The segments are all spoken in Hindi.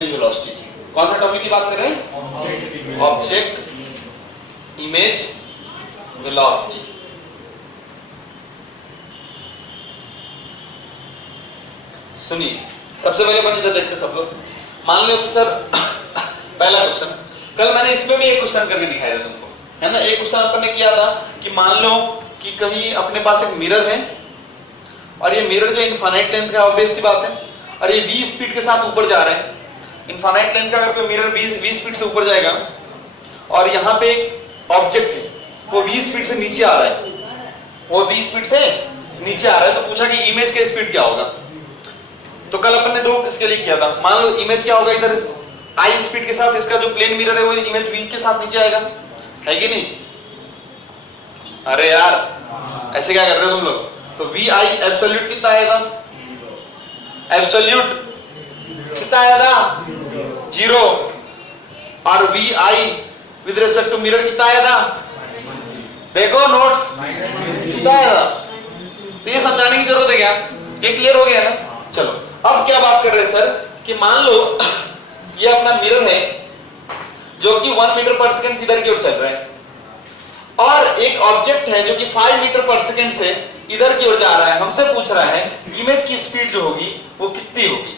वेलोसिटी। कौन सा टॉपिक की बात कर रहे हैं? Object image velocity. सुनिए, सबसे पहले अपन इधर देखते सब लोग। मान लो कि सर पहला क्वेश्चन, कल मैंने इसमें भी एक क्वेश्चन करके दिखाया था तुमको, है ना। एक क्वेश्चन अपन ने किया था कि मान लो कि कहीं अपने पास एक मिरर है और ये मिरर जो इनफाइनाइट लेंथ का, ऑब्वियस सी बात है, और ये v स्पीड के साथ ऊपर जा रहा है। इनफाइनाइट लेंथ का अगर कोई मिरर v स्पीड से ऊपर जाएगा और यहाँ पे एक ऑब्जेक्ट है वो v स्पीड से नीचे आ रहा है, वो v स्पीड से नीचे आ रहा है, तो पूछा कि इमेज का स्पीड क्या होगा। तो कल अपन ने दो इसके लिए किया था। मान लो इमेज क्या होगा, इधर i स्पीड के साथ इसका जो प्लेन मिरर है वो इमेज v के साथ नीचे आएगा, है कि नहीं? अरे यार ऐसे क्या कर रहे हो तुम लोग? तो vi एब्सोल्यूट कितना आएगा? एब्सोल्यूट कितना आएगा? 0। और vi with respect to mirror कितना आएगा? देखो नोट्स कितना आएगा। तो ये समझाने की जरूरत है क्या? ये क्लियर हो गया ना? चलो अब क्या बात कर रहे हैं सर कि मान लो ये अपना मिरर है जो कि 1 मीटर पर सेकंड इधर की ओर चल रहा है, और एक ऑब्जेक्ट है जो कि 5 मीटर पर सेकंड से इधर की ओर जा रहा है। हमसे पूछ रहा है इमेज की स्पीड जो होगी वो कितनी होगी।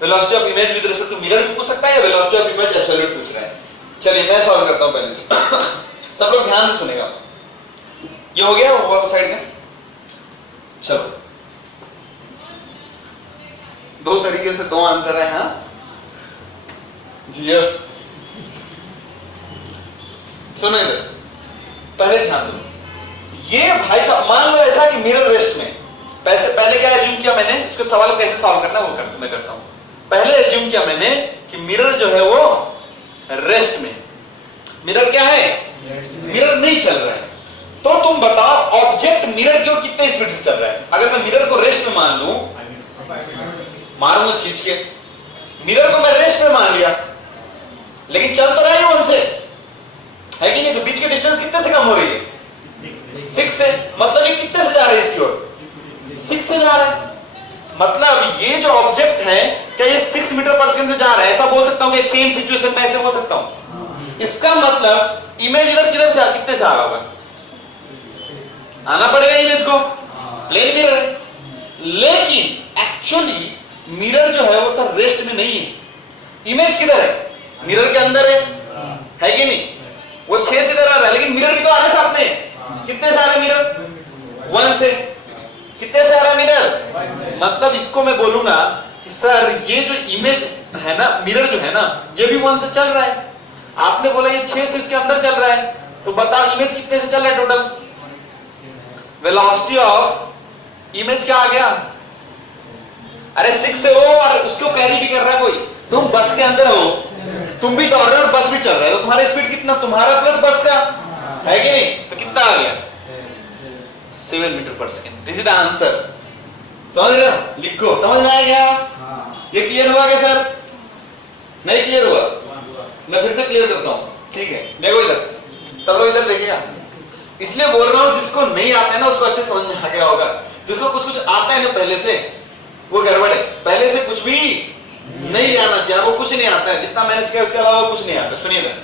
Velocity of image with respect to mirror भी पूछ सकता है या वेलोसिटी ऑफ इमेज एब्सोल्यूट पूछ रहा है। चलिए मैं सॉल्व करता हूं पहले से। सब लोग ध्यान से सुनेगा। ये हो गया वो साइड में। चलो दो तरीके से दो आंसर है। हाँ जी, सुनो इधर, पहले ध्यान दो। ये भाई साहब मान लो ऐसा कि मिरर रेस्ट में, पहले क्या एज्यूम किया मैंने, इसको सवाल कैसे सॉल्व करना है वो मैं करता हूं। पहले एज्यूम किया मैंने कि मिरर जो है वो रेस्ट में। मिरर क्या है? मिरर नहीं चल रहा है। तो तुम बताओ ऑब्जेक्ट मिरर की ओर कितने स्पीड से चल रहा है। अगर मैं मिरर को रेस्ट में मान लूं, मारूंगा खींच के, मिरर को मैं रेस्ट में मान लिया, लेकिन चल तो रहा है 1 से, है कि नहीं? तो बीच के डिस्टेंस कितने से कम हो रही है? 6 से। मतलब ये कितने से जा रहा है इसकी ओर? 6 से जा रहा है। मतलब ये जो ऑब्जेक्ट है क्या ये 6 मीटर पर सेकंड से जा रहा है? ऐसा बोल सकता हूं कि सेम सिचुएशन में ऐसे बोल सकता हूं। इसका मतलब इमेज इधर किधर से कितने से आ रहा होगा? आना पड़ेगा इमेज को, प्लेन मिरर है। लेकिन एक्चुअली मिरर जो है वो सर रेस्ट में नहीं है। इमेज किधर है? मिरर के अंदर है कि नहीं? वो 6 से इधर आ रहा है, लेकिन मिरर भी तो आ रहा है साथ में। कितने से आ रहा है मिरर? 1 से। कितने से आ रहा है मिरर? मतलब इसको मैं बोलूंगा कि सर ये जो इमेज है ना, मिरर जो है ना, ये भी 1 से चल रहा है। आपने बोला ये 6 से इसके अंदर चल रहा है, तो बताओ इमेज कितने से चल रहा है टोटल? वेलोसिटी ऑफ इमेज क्या आ गया? अरे 6 से हो और उसको कैरी भी कर रहा है कोई। तुम बस के अंदर हो, तुम भी दौड़ रहे हो और बस भी चल रहा है, तो तुम्हारा स्पीड कितना? तुम्हारा प्लस बस का, है कि नहीं? तो कितना आ गया? 7 मीटर पर second. This is the answer. समझ रहे हो? लिखो। समझ में आया क्या? ये क्लियर हुआ क्या सर? नहीं क्लियर हुआ? मैं फिर से क्लियर करता हूं, ठीक है? देखो इधर, सब लोग इधर देखिएगा। इसलिए बोल रहा हूं जिसको नहीं आता है ना उसको अच्छे समझ में आ गया होगा। जिसको कुछ कुछ आता है ना पहले से, वो गड़बड़ है। पहले से कुछ भी नहीं आना चाहिए, वो कुछ नहीं आता है। जितना मैंने सिखाया उसके अलावा कुछ नहीं आता। सुनिए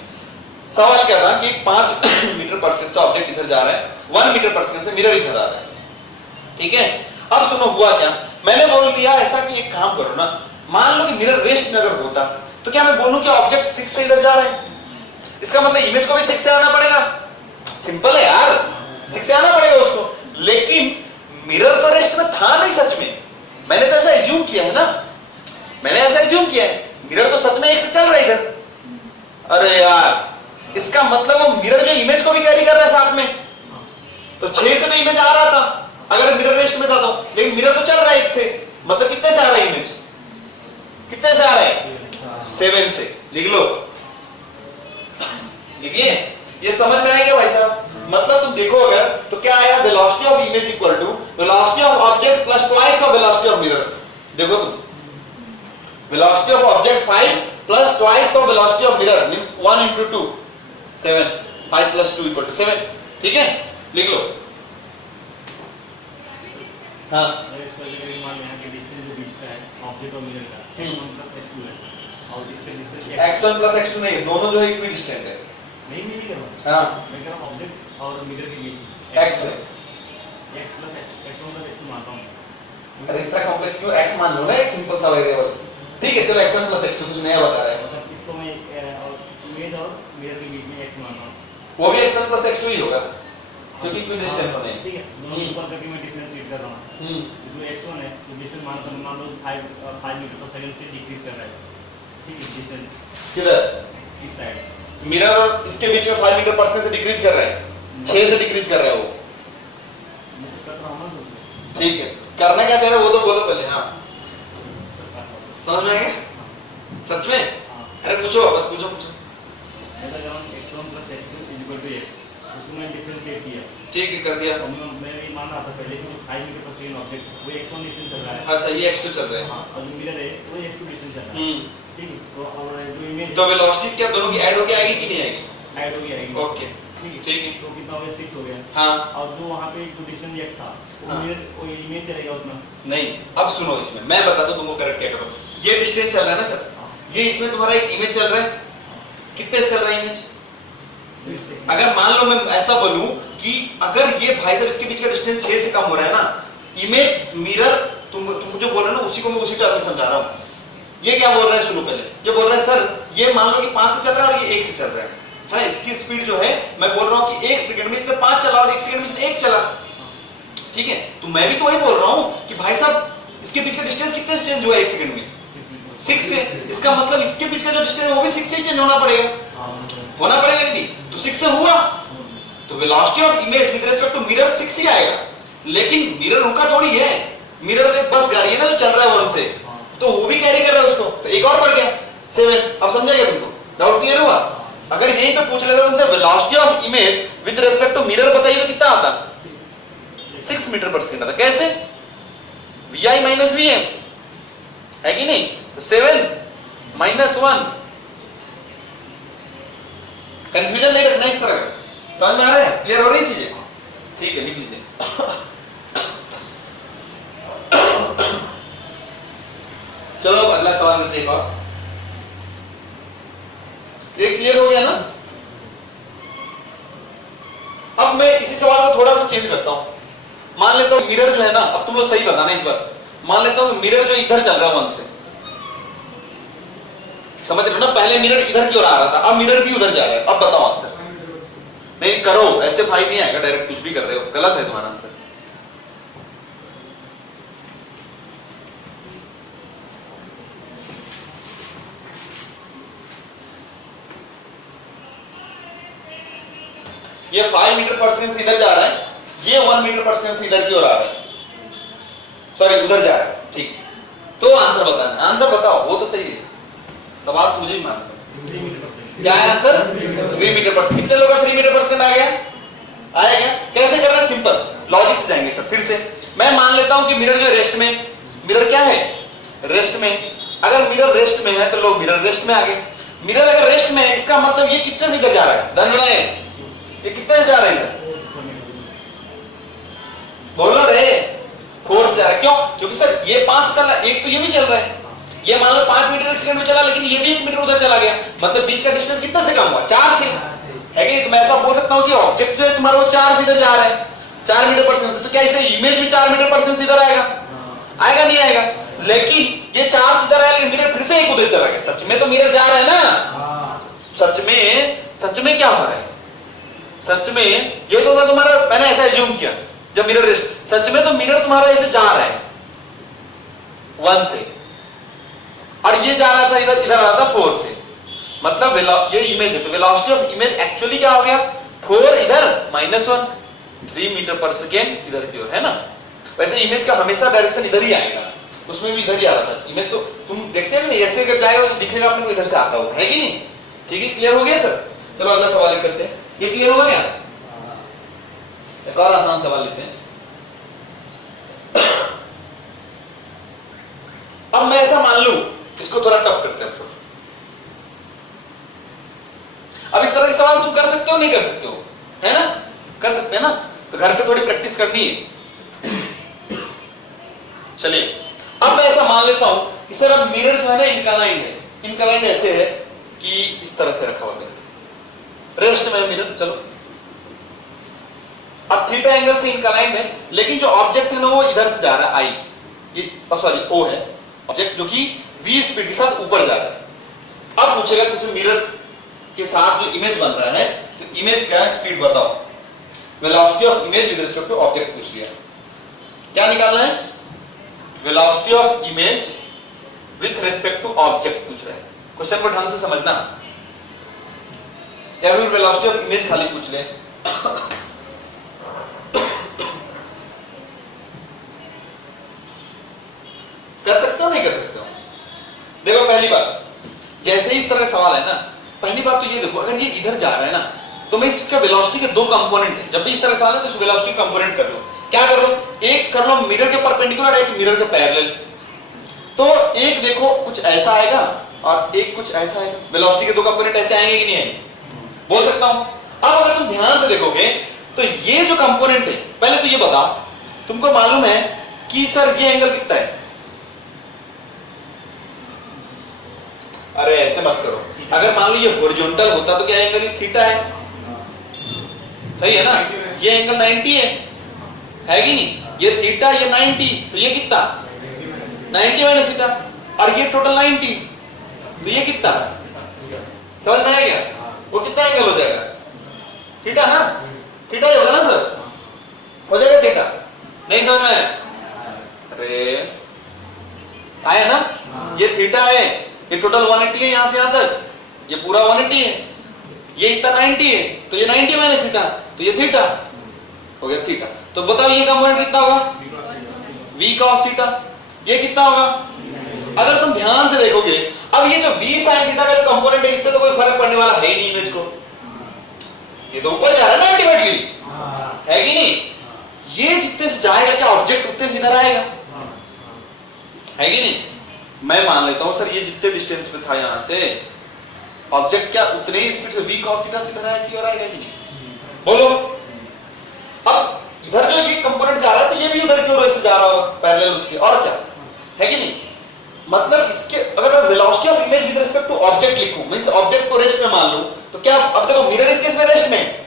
सवाल क्या था कि 5 मीटर पर सेकंड से ऑब्जेक्ट इधर जा रहा है, 1 मीटर पर सेकंड से मिरर इधर आ रहा है, ठीक है? अब सुनो हुआ क्या। मैंने बोल दिया ऐसा कि एक काम करो ना, मान लो कि मिरर रेस्ट में अगर होता तो क्या मैं बोलूं कि ऑब्जेक्ट 6 से इधर जा रहा है? इसका मतलब इमेज को भी 6 से आना पड़ेगा। सिंपल है यार, 6 से आना पड़ेगा उसको। लेकिन मिरर तो रेस्ट में था नहीं सच में। मैंने तो ऐसा एज्यूम किया है ना, मैंने ऐसा एज्यूम किया है मिरर तो सच में 1 से चल रहा है इधर। अरे यार इसका मतलब वो मिरर जो इमेज को भी कैरी कर रहा है साथ में। तो 6 से तो इमेज आ रहा था अगर मिरर रेस्ट में था तो, लेकिन मिरर तो चल रहा है 1 से। मतलब कितने से आ रहा है इमेज? कितने से आ रहा है? 7 से। लिख लो, लिखिए। ये समझ में आया क्या भाई साहब? मतलब तुम देखो अगर तो क्या आया, velocity of image equal to velocity of object plus twice of velocity of mirror. देखो तुम, velocity of object 5 plus twice of velocity of mirror means 1 into 2 7। 5 plus 2 equal to 7। ठीक है, लिख लो। हाँ ऑब्जेक्ट और मिरर का x1 plus x2 है और इसका डिस्टेंस x1 plus x2 नहीं, दोनों जो है इक्विडिस्टेंट है। नहीं मैं नहीं कर रहा हूँ, हाँ मैं कह रहा हूँ ऑब्जेक्ट और मिरर के बीच x है। x plus x1 plus x2 मानता हूँ। अरे इतना कॉम्प्लेक्स क्यों, x मान लो ना, एक सिंपल सा वेरिएबल। ठीक है चलो x1 plus x2 कुछ नया बता रहे हैं, मतलब इसको मैं इमेज और मिरर के बीच में x मानता हूँ, वो भी x1 plus x2 ही होगा क्योंकि इक्विडिस्टेंट होने हैं। ठीक है, दोनों ऊपर करके मैं डिफरेंशिएट कर रहा हूँ। जो x1 है तो डिस्टेंस मान लो 5 मीटर पर सेकंड से डिक्रीज कर रहा है, ठीक है, डिस्टेंस किधर, इस साइड मिरर और इसके बीच में 5 मीटर पर सेकंड से डिक्रीज कर रहा है, 6 से डिक्रीज कर रहा है वो। मैं कर रहा हूँ ना, ठीक है, करना क्या चाह रहे हो वो तो बोलो पहले। हाँ समझ में आ गया सच में? अरे पूछो, बस पूछो पूछो। मैं कह रहा हूँ x1 plus x2 is equal to x, उसको मैं डिफरेंशिएट किया, ठीक है कर दिया। मैं ये मान रहा था पहले कि 5 मीटर पर सेकंड ऑब्जेक्ट वो x1 डिस्टेंस चल रहा है, अच्छा ये x2 चल रहा है। हाँ, और जो मिरर है वो x2 डिस्टेंस चल रहा है, ठीक है, तो और जो इमेज तो वेलोसिटी क्या दोनों की ऐड होके आएगी कि नहीं आएगी? ऐड हो गई आएगी, ओके ठीक है। तो कितना हो गया 6 हो गया, हाँ और जो वहाँ पे जो डिस्टेंस x था वो हाँ। मिरर वो इमेज चलेगा उतना, नहीं, अब सुनो, इसमें मैं बता दूं तुमको करेक्ट क्या करो। ये डिस्टेंस चल रहा है ना सर, ये इसमें तुम्हारा एक इमेज चल रहा है, कितने से चल रहा है इमेज? अगर मान लो मैं ऐसा बोलूं कि अगर ये भाई साहब इसके बीच का डिस्टेंस 6 से कम हो रहा है ना, इमेज मिरर तुम जो बोल रहे हो ना उसी को मैं उसी टर्म में समझा रहा हूं। ये क्या बोल रहा है सुनो पहले, ये बोल रहा है सर ये मान लो कि 5 से चल रहा है और ये 1 से चल रहा है ना, इसकी स्पीड जो है मैं बोल रहा हूं कि 1 सेकंड में इसने 5 चला और 1 सेकंड में इसने 1 चला, ठीक है, तो मैं भी तो वही बोल रहा हूं कि भाई साहब इसके बीच का डिस्टेंस कितने से चेंज हुआ 1 सेकंड में? 6 से। इसका मतलब इसके बीच का जो डिस्टेंस है वो भी 6 से ही चेंज होना पड़ेगा नहीं? तो 6 से हुआ, तो velocity of image with respect to mirror 6 ही आएगा। लेकिन मिरर रुका थोड़ी है, मिरर तो एक बस गाड़ी है ना जो चल रहा है 1 से, तो वो भी कैरी कर रहा है उसको, तो एक और बढ़ गया 7। अब समझ गया तुमको? डाउट क्लियर हुआ? अगर यहीं पे पूछ लेता तुमसे velocity of image with respect to mirror बताइए तो कितना आता? 6 मीटर पर सेकंड आता। कैसे? vi माइनस वी है कि नहीं? तो 7 माइनस 1। कंफ्यूजन नहीं रखना इस तरह का, समझ में आ रहा है? क्लियर हो रही चीजें? ठीक है लिख लीजिए। चलो अब अगला सवाल करते हैं। ये क्लियर हो गया ना? अब मैं इसी सवाल को थोड़ा सा चेंज करता हूं। मान लेता हूं मिरर जो है ना, अब तुम लोग सही बताना इस बार, मान लेता हूं मिरर जो इधर चल रहा है 1 से, समझ रहे हो ना? पहले मिरर इधर की ओर आ रहा था, अब मिरर भी उधर जा रहा है। अब बताओ आंसर। नहीं करो, ऐसे 5 नहीं आएगा, डायरेक्ट कुछ भी कर रहे हो, गलत है तुम्हारा आंसर। ये 5 मीटर पर सेकंड से इधर जा रहा है, ये 1 मीटर पर सेकंड से इधर की ओर आ रहा है, सॉरी उधर जा रहा है, ठीक। तो आंसर बताना, आंसर बताओ, वो तो सही है, सवाल तो मुझे भी मानना है। क्या है आंसर? 3 मीटर पर। कितने लोग का 3 मीटर पर सेकंड आ गया? आएगा। कैसे करना है? सिंपल लॉजिक से जाएंगे सर। फिर से मैं मान लेता हूं कि मिरर जो रेस्ट में, मिरर क्या है? रेस्ट में। अगर मिरर रेस्ट में है तो लोग मिरर रेस्ट में आ गए। मिरर अगर रेस्ट में है इसका मतलब ये कितने से इधर जा रहा है? धन बनाए, ये कितने से जा रहा है इधर? बोलो रे, 4 से आ रहा है। क्यों? क्योंकि सर ये 5 चल रहा है, एक तो ये भी चल रहा है, ये मान लो 5 मीटर एक सेकंड में चला, लेकिन ये भी 1 मीटर उधर चला गया, मतलब बीच का डिस्टेंस कितना से कम हुआ? 4 से, है कि नहीं? तो मैं ऐसा बोल सकता हूं कि ऑब्जेक्ट जो है तुम्हारा वो 4 से इधर जा रहा है, 4 मीटर पर सेकंड से। तो क्या इसे इमेज भी 4 मीटर पर सेकंड से इधर आएगा? आएगा नहीं आएगा? लेकिन ये 4 से इधर आया, लेकिन मिरर फिर से एक उधर चला गया। सच में तो मिरर जा रहा है ना? सच में क्या हो रहा है? सच में ये तो तुम्हारा, मैंने ऐसा एज्यूम किया जब मिरर रेस्ट, सच में तो मिरर तुम्हारा ऐसे जा रहा है 1 से, और ये जा रहा था इधर, इधर आ रहा था 4 से, मतलब ये इमेज है, तो वेलोसिटी ऑफ इमेज एक्चुअली क्या हो गया? 4 इधर -1, 3 मीटर पर सेकेंड इधर की ओर, है ना? वैसे इमेज का हमेशा डायरेक्शन इधर ही आएगा, उसमें भी इधर ही आ रहा था इमेज, तो तुम देखते हो ना ऐसे अगर जाएगा तो दिखेगा अपने को इधर से आता हुआ, है कि नहीं? ठीक है, क्लियर हो गया सर? चलो अगला सवाल करते हैं। ये क्लियर हो गया? एक और आसान सवाल लेते हैं। अब मैं ऐसा मान लूं, इसको थोड़ा टफ करते हैं थोड़ा। अब इस तरह के सवाल तुम कर सकते हो नहीं कर सकते हो, है ना? कर सकते हैं ना? तो घर पे थोड़ी प्रैक्टिस करनी है। चलिए अब मैं ऐसा मान लेता हूं कि सर अब मिरर जो है ना इनक्लाइंड है, इनक्लाइंड ऐसे है कि इस तरह से रखा हुआ है, रेस्ट में मिरर। चलो अब थीटा एंगल से इनक्लाइंड है, लेकिन जो ऑब्जेक्ट है ना वो इधर से जा रहा है, आई ये सॉरी ओ है ऑब्जेक्ट, जो कि v स्पीड के साथ ऊपर जा रहा है। अब पूछेगा तुझे मिरर के साथ जो इमेज बन रहा है, तो इमेज क्या है, स्पीड बताओ। Velocity of image with respect to object पूछ लिया, क्या निकालना है, velocity of image with respect to object पूछ रहा है। क्वेश्चन को ढंग से समझना, या फिर वेलोसिटी ऑफ इमेज खाली पूछ ले। कर सकते हो नहीं कर सकते हो? देखो पहली बात, जैसे ही इस तरह का सवाल है ना, पहली बात तो ये देखो, अगर ये इधर जा रहा है ना, तो मैं इसका वेलोसिटी के दो कंपोनेंट है, जब भी इस तरह का सवाल है तो इस वेलोसिटी कंपोनेंट कर लो। क्या कर लो, एक कर लो मिरर के परपेंडिकुलर, एक मिरर के पैरेलल। तो एक देखो कुछ ऐसा आएगा और एक कुछ ऐसा आएगा, वेलोसिटी के दो कंपोनेंट ऐसे आएंगे कि नहीं आएंगे, बोल सकता हूं। अब अगर तुम ध्यान से देखोगे तो ये जो कंपोनेंट है, पहले तो ये बताओ तुमको मालूम है कि सर ये एंगल कितना है? अरे ऐसे मत करो, अगर मान लो ये हॉरिजॉन्टल होता तो क्या एंगल ये थीटा है, सही है ना? ये एंगल 90 है कि नहीं? ये थीटा, ये 90, तो ये कितना 90 माइनस थीटा, और ये टोटल 90, तो ये कितना, समझ में आया क्या? वो कितना एंगल हो जाएगा, थीटा ना, थीटा ही होगा ना सर, हो जाएगा थीटा, नहीं समझ में आया? अरे आया ना, ये थीटा है, ये टोटल 180 है, यहां से यहां तक ये पूरा 180 है, ये इतना 90 है, तो ये 90 माइनस थीटा, तो ये थीटा हो गया थीटा। तो बताओ ये कंपोनेंट कितना होगा, v cos थीटा, ये कितना होगा? अगर तुम ध्यान से देखोगे, अब ये जो v sin थीटा का कंपोनेंट है, इससे तो कोई फर्क पड़ने वाला है ही नहीं इमेज को, ये तो ऊपर जा रहा है ना अल्टीमेटली, है कि नहीं? ये जितने से जाएगा क्या ऑब्जेक्ट उतने से इधर आएगा, है कि नहीं? मैं मान लेता हूं सर ये जितने डिस्टेंस पे था यहां से ऑब्जेक्ट, क्या उतने ही स्पीड से v cos थीटा से इधर आएगा कि और आएगा कि नहीं, बोलो। अब इधर जो ये कंपोनेंट जा रहा है तो ये भी उधर की ओर से जा रहा होगा पैरेलल उसके, और क्या है कि नहीं? मतलब इसके अगर मैं velocity of image with respect to object लिखूं, मींस ऑब्जेक्ट को रेस्ट में मान लूं, तो क्या अब देखो मिरर इस केस में रेस्ट में,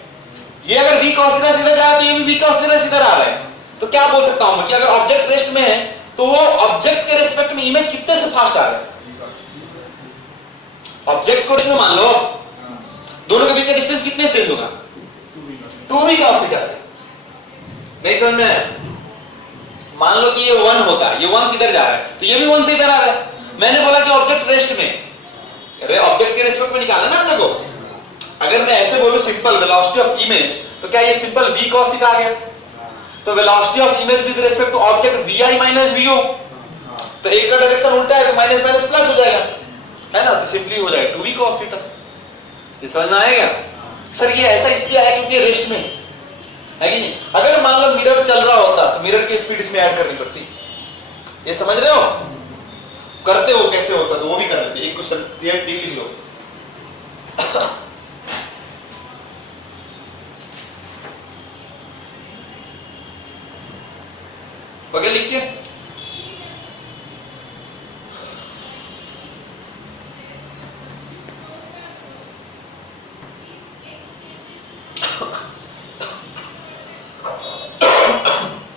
ये अगर v cos थीटा सीधा जा रहा है तो ये भी v cos थीटा सीधा आ रहा है, तो क्या बोल सकता हूं मैं कि अगर ऑब्जेक्ट रेस्ट में है तो वो ऑब्जेक्ट के रिस्पेक्ट में इमेज कितने से फास्ट आ रहा है, ऑब्जेक्ट को रेस्ट में मान लो, दोनों के बीच का डिस्टेंस कितने से चेंज होगा, 2v cos थीटा से, नहीं समझ में? मान लो कि ये 1 होता है, ये 1 से इधर जा रहा है, तो ये भी 1 से इधर आ रहा है। मैंने बोला कि ऑब्जेक्ट रेस्ट में, अरे ऑब्जेक्ट के रिस्पेक्ट में निकालना ना अपने को। अगर मैं ऐसे बोलूं सिंपल वेलोसिटी ऑफ इमेज, तो क्या ये सिंपल v cos थीटा आ गया? तो velocity of image with respect to object vi minus vo, तो एक का डायरेक्शन उल्टा है तो माइनस माइनस प्लस हो जाएगा, है ना? तो सिंपली हो जाएगा 2v cos थीटा। ये समझ में आएगा? सर ये ऐसा इसलिए है क्योंकि रेस्ट में है कि नहीं? अगर मान लो मिरर चल रहा होता तो मिरर की स्पीड इसमें ऐड करनी पड़ती, ये समझ रहे हो? करते हो कैसे होता तो वो भी कर लेते, एक क्वेश्चन ये लिख लो। बगैर लिख के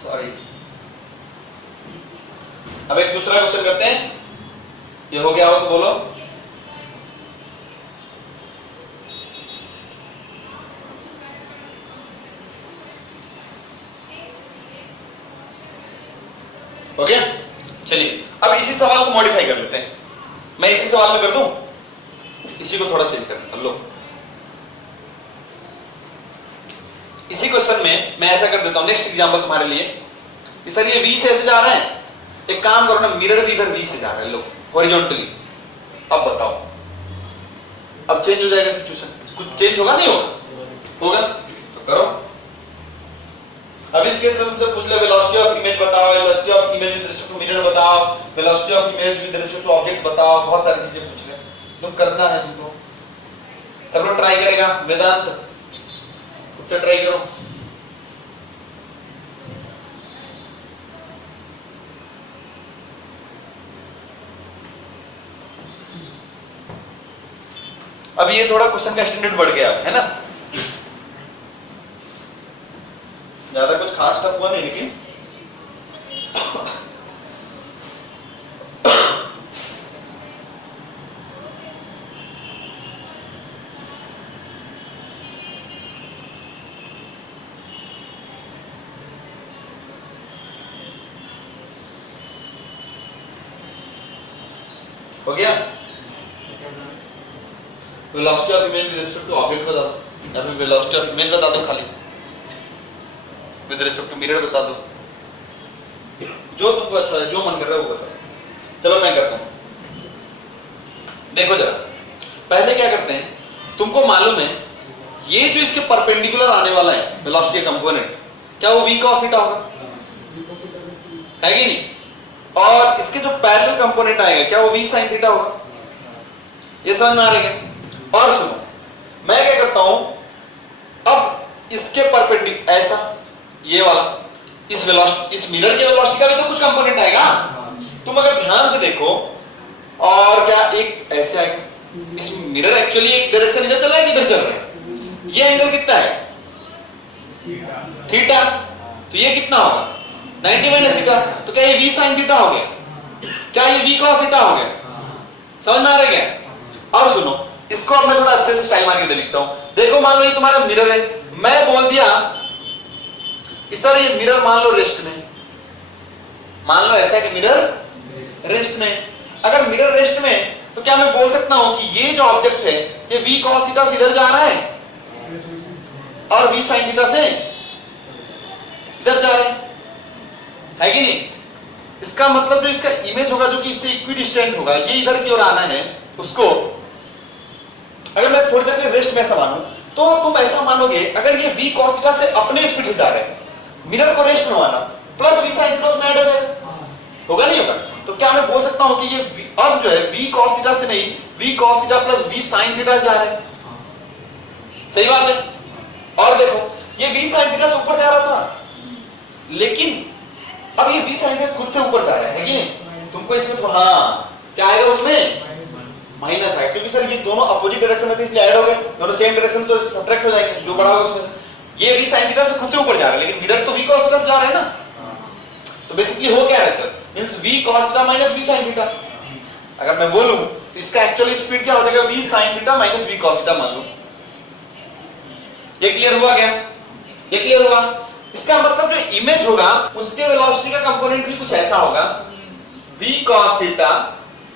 सॉरी, अब एक दूसरा क्वेश्चन करते हैं, ये हो गया हो तो बोलो। हो गया? चलिए अब इसी सवाल को मॉडिफाई कर लेते हैं, मैं इसी सवाल में कर दूं, इसी को थोड़ा चेंज कर लो। इसी क्वेश्चन में मैं ऐसा कर देता हूं, नेक्स्ट एग्जांपल तुम्हारे लिए कि सर ये v से ऐसे जा रहा है, एक काम करो ना, मिरर भी इधर v से जा रहा है, लो हॉरिजॉन्टली। अब बताओ, अब चेंज हो जाएगा सिचुएशन, कुछ चेंज होगा नहीं होगा? होगा, तो करो। अब इस केस में तुमसे पूछ ले वेलोसिटी ऑफ इमेज बताओ, velocity of image with respect to mirror बताओ, velocity of image with respect to object बताओ, बहुत सारी चीजें पूछ ले, तुम करना है तुमको। सब लोग ट्राई करेगा, वेदांत खुद से ट्राई करो। अब ये थोड़ा क्वेश्चन का स्टैंडर्ड बढ़ गया है ना, ज्यादा कुछ खास टफ हुआ नहीं लेकिन हो गया। Velocity of image with respect to object बता दो, या फिर वेलोसिटी ऑफ इमेज बता दो खाली, विद रिस्पेक्ट टू मिरर बता दो, जो तुमको अच्छा है, जो मन कर रहा है वो बताओ। चलो मैं करता हूं, देखो जरा, पहले क्या करते हैं, तुमको मालूम है ये जो इसके परपेंडिकुलर आने वाला है वेलोसिटी कंपोनेंट, क्या वो v cos थीटा होगा, है कि नहीं? और इसके जो पैरेलल कंपोनेंट आएगा क्या वो v sin थीटा होगा? ये समझ में आ रहा है? और सुनो, मैं क्या करता हूं, अब इसके परपेंडिकुलर ऐसा ये वाला इस वेलोसिटी, इस मिरर के वेलोसिटी का भी तो कुछ कंपोनेंट आएगा। तुम अगर ध्यान से देखो, और क्या एक ऐसे आएगा, इस मिरर एक्चुअली एक डायरेक्शन इधर चल रहा है कि इधर चल रहा है, ये एंगल कितना है थीटा, तो ये कितना होगा 90 माइनस थीटा, तो क्या ये v sin थीटा हो गया, क्या ये v cos थीटा हो गया? समझ में आ रहा है क्या? और सुनो, इसको अब मैं थोड़ा अच्छे से स्टाइल मार के लिखता हूं। देखो मान लो ये तुम्हारा मिरर है, मैं बोल दिया कि सर ये मिरर मान लो रेस्ट में, मान लो ऐसा है कि मिरर रेस्ट में, अगर मिरर रेस्ट में तो क्या मैं बोल सकता हूं कि ये जो ऑब्जेक्ट है ये v cos थीटा से इधर जा रहा है और v sin थीटा से इधर जा रहे है कि नहीं? इसका मतलब जो इसका इमेज होगा जो कि इससे इक्विडिस्टेंट होगा, ये इधर की ओर आना है, उसको अगर मैं थोड़ी देर के रेस्ट में ऐसा मानूं तो तुम ऐसा मानोगे अगर ये v cos थीटा से अपने स्पीड से जा रहे हैं, मिरर को रेस्ट में माना प्लस v sin थीटा उसमें ऐड हो जाएगा, होगा नहीं होगा? तो क्या मैं बोल सकता हूं कि ये अब जो है v cos थीटा से नहीं, v cos theta plus v sin theta जा रहे हैं, सही बात है? और देखो ये v sin थीटा से ऊपर जा रहा था, लेकिन अब ये v sin थीटा खुद से ऊपर जा रहा है कि नहीं? तुमको इसमें तो हाँ क्या आएगा उसमें माइनस आएगा, क्योंकि सर ये दोनों अपोजिट डायरेक्शन में थे इसलिए ऐड हो गए, दोनों सेम डायरेक्शन में तो सब्ट्रैक्ट हो जाएंगे, जो बड़ा होगा उसमें। ये v sin थीटा से खुद से ऊपर जा रहा है, लेकिन मिरर तो v cos थीटा से जा रहा है ना, तो बेसिकली हो क्या रहता है, means v cos theta minus v sin theta. अगर मैं बोलूं तो इसका एक्चुअली स्पीड क्या हो जाएगा, v sin theta minus v cos theta मान लो। ये क्लियर हुआ क्या? ये क्लियर हुआ? इसका मतलब जो इमेज होगा उसके वेलोसिटी का कंपोनेंट भी कुछ ऐसा होगा, v cos theta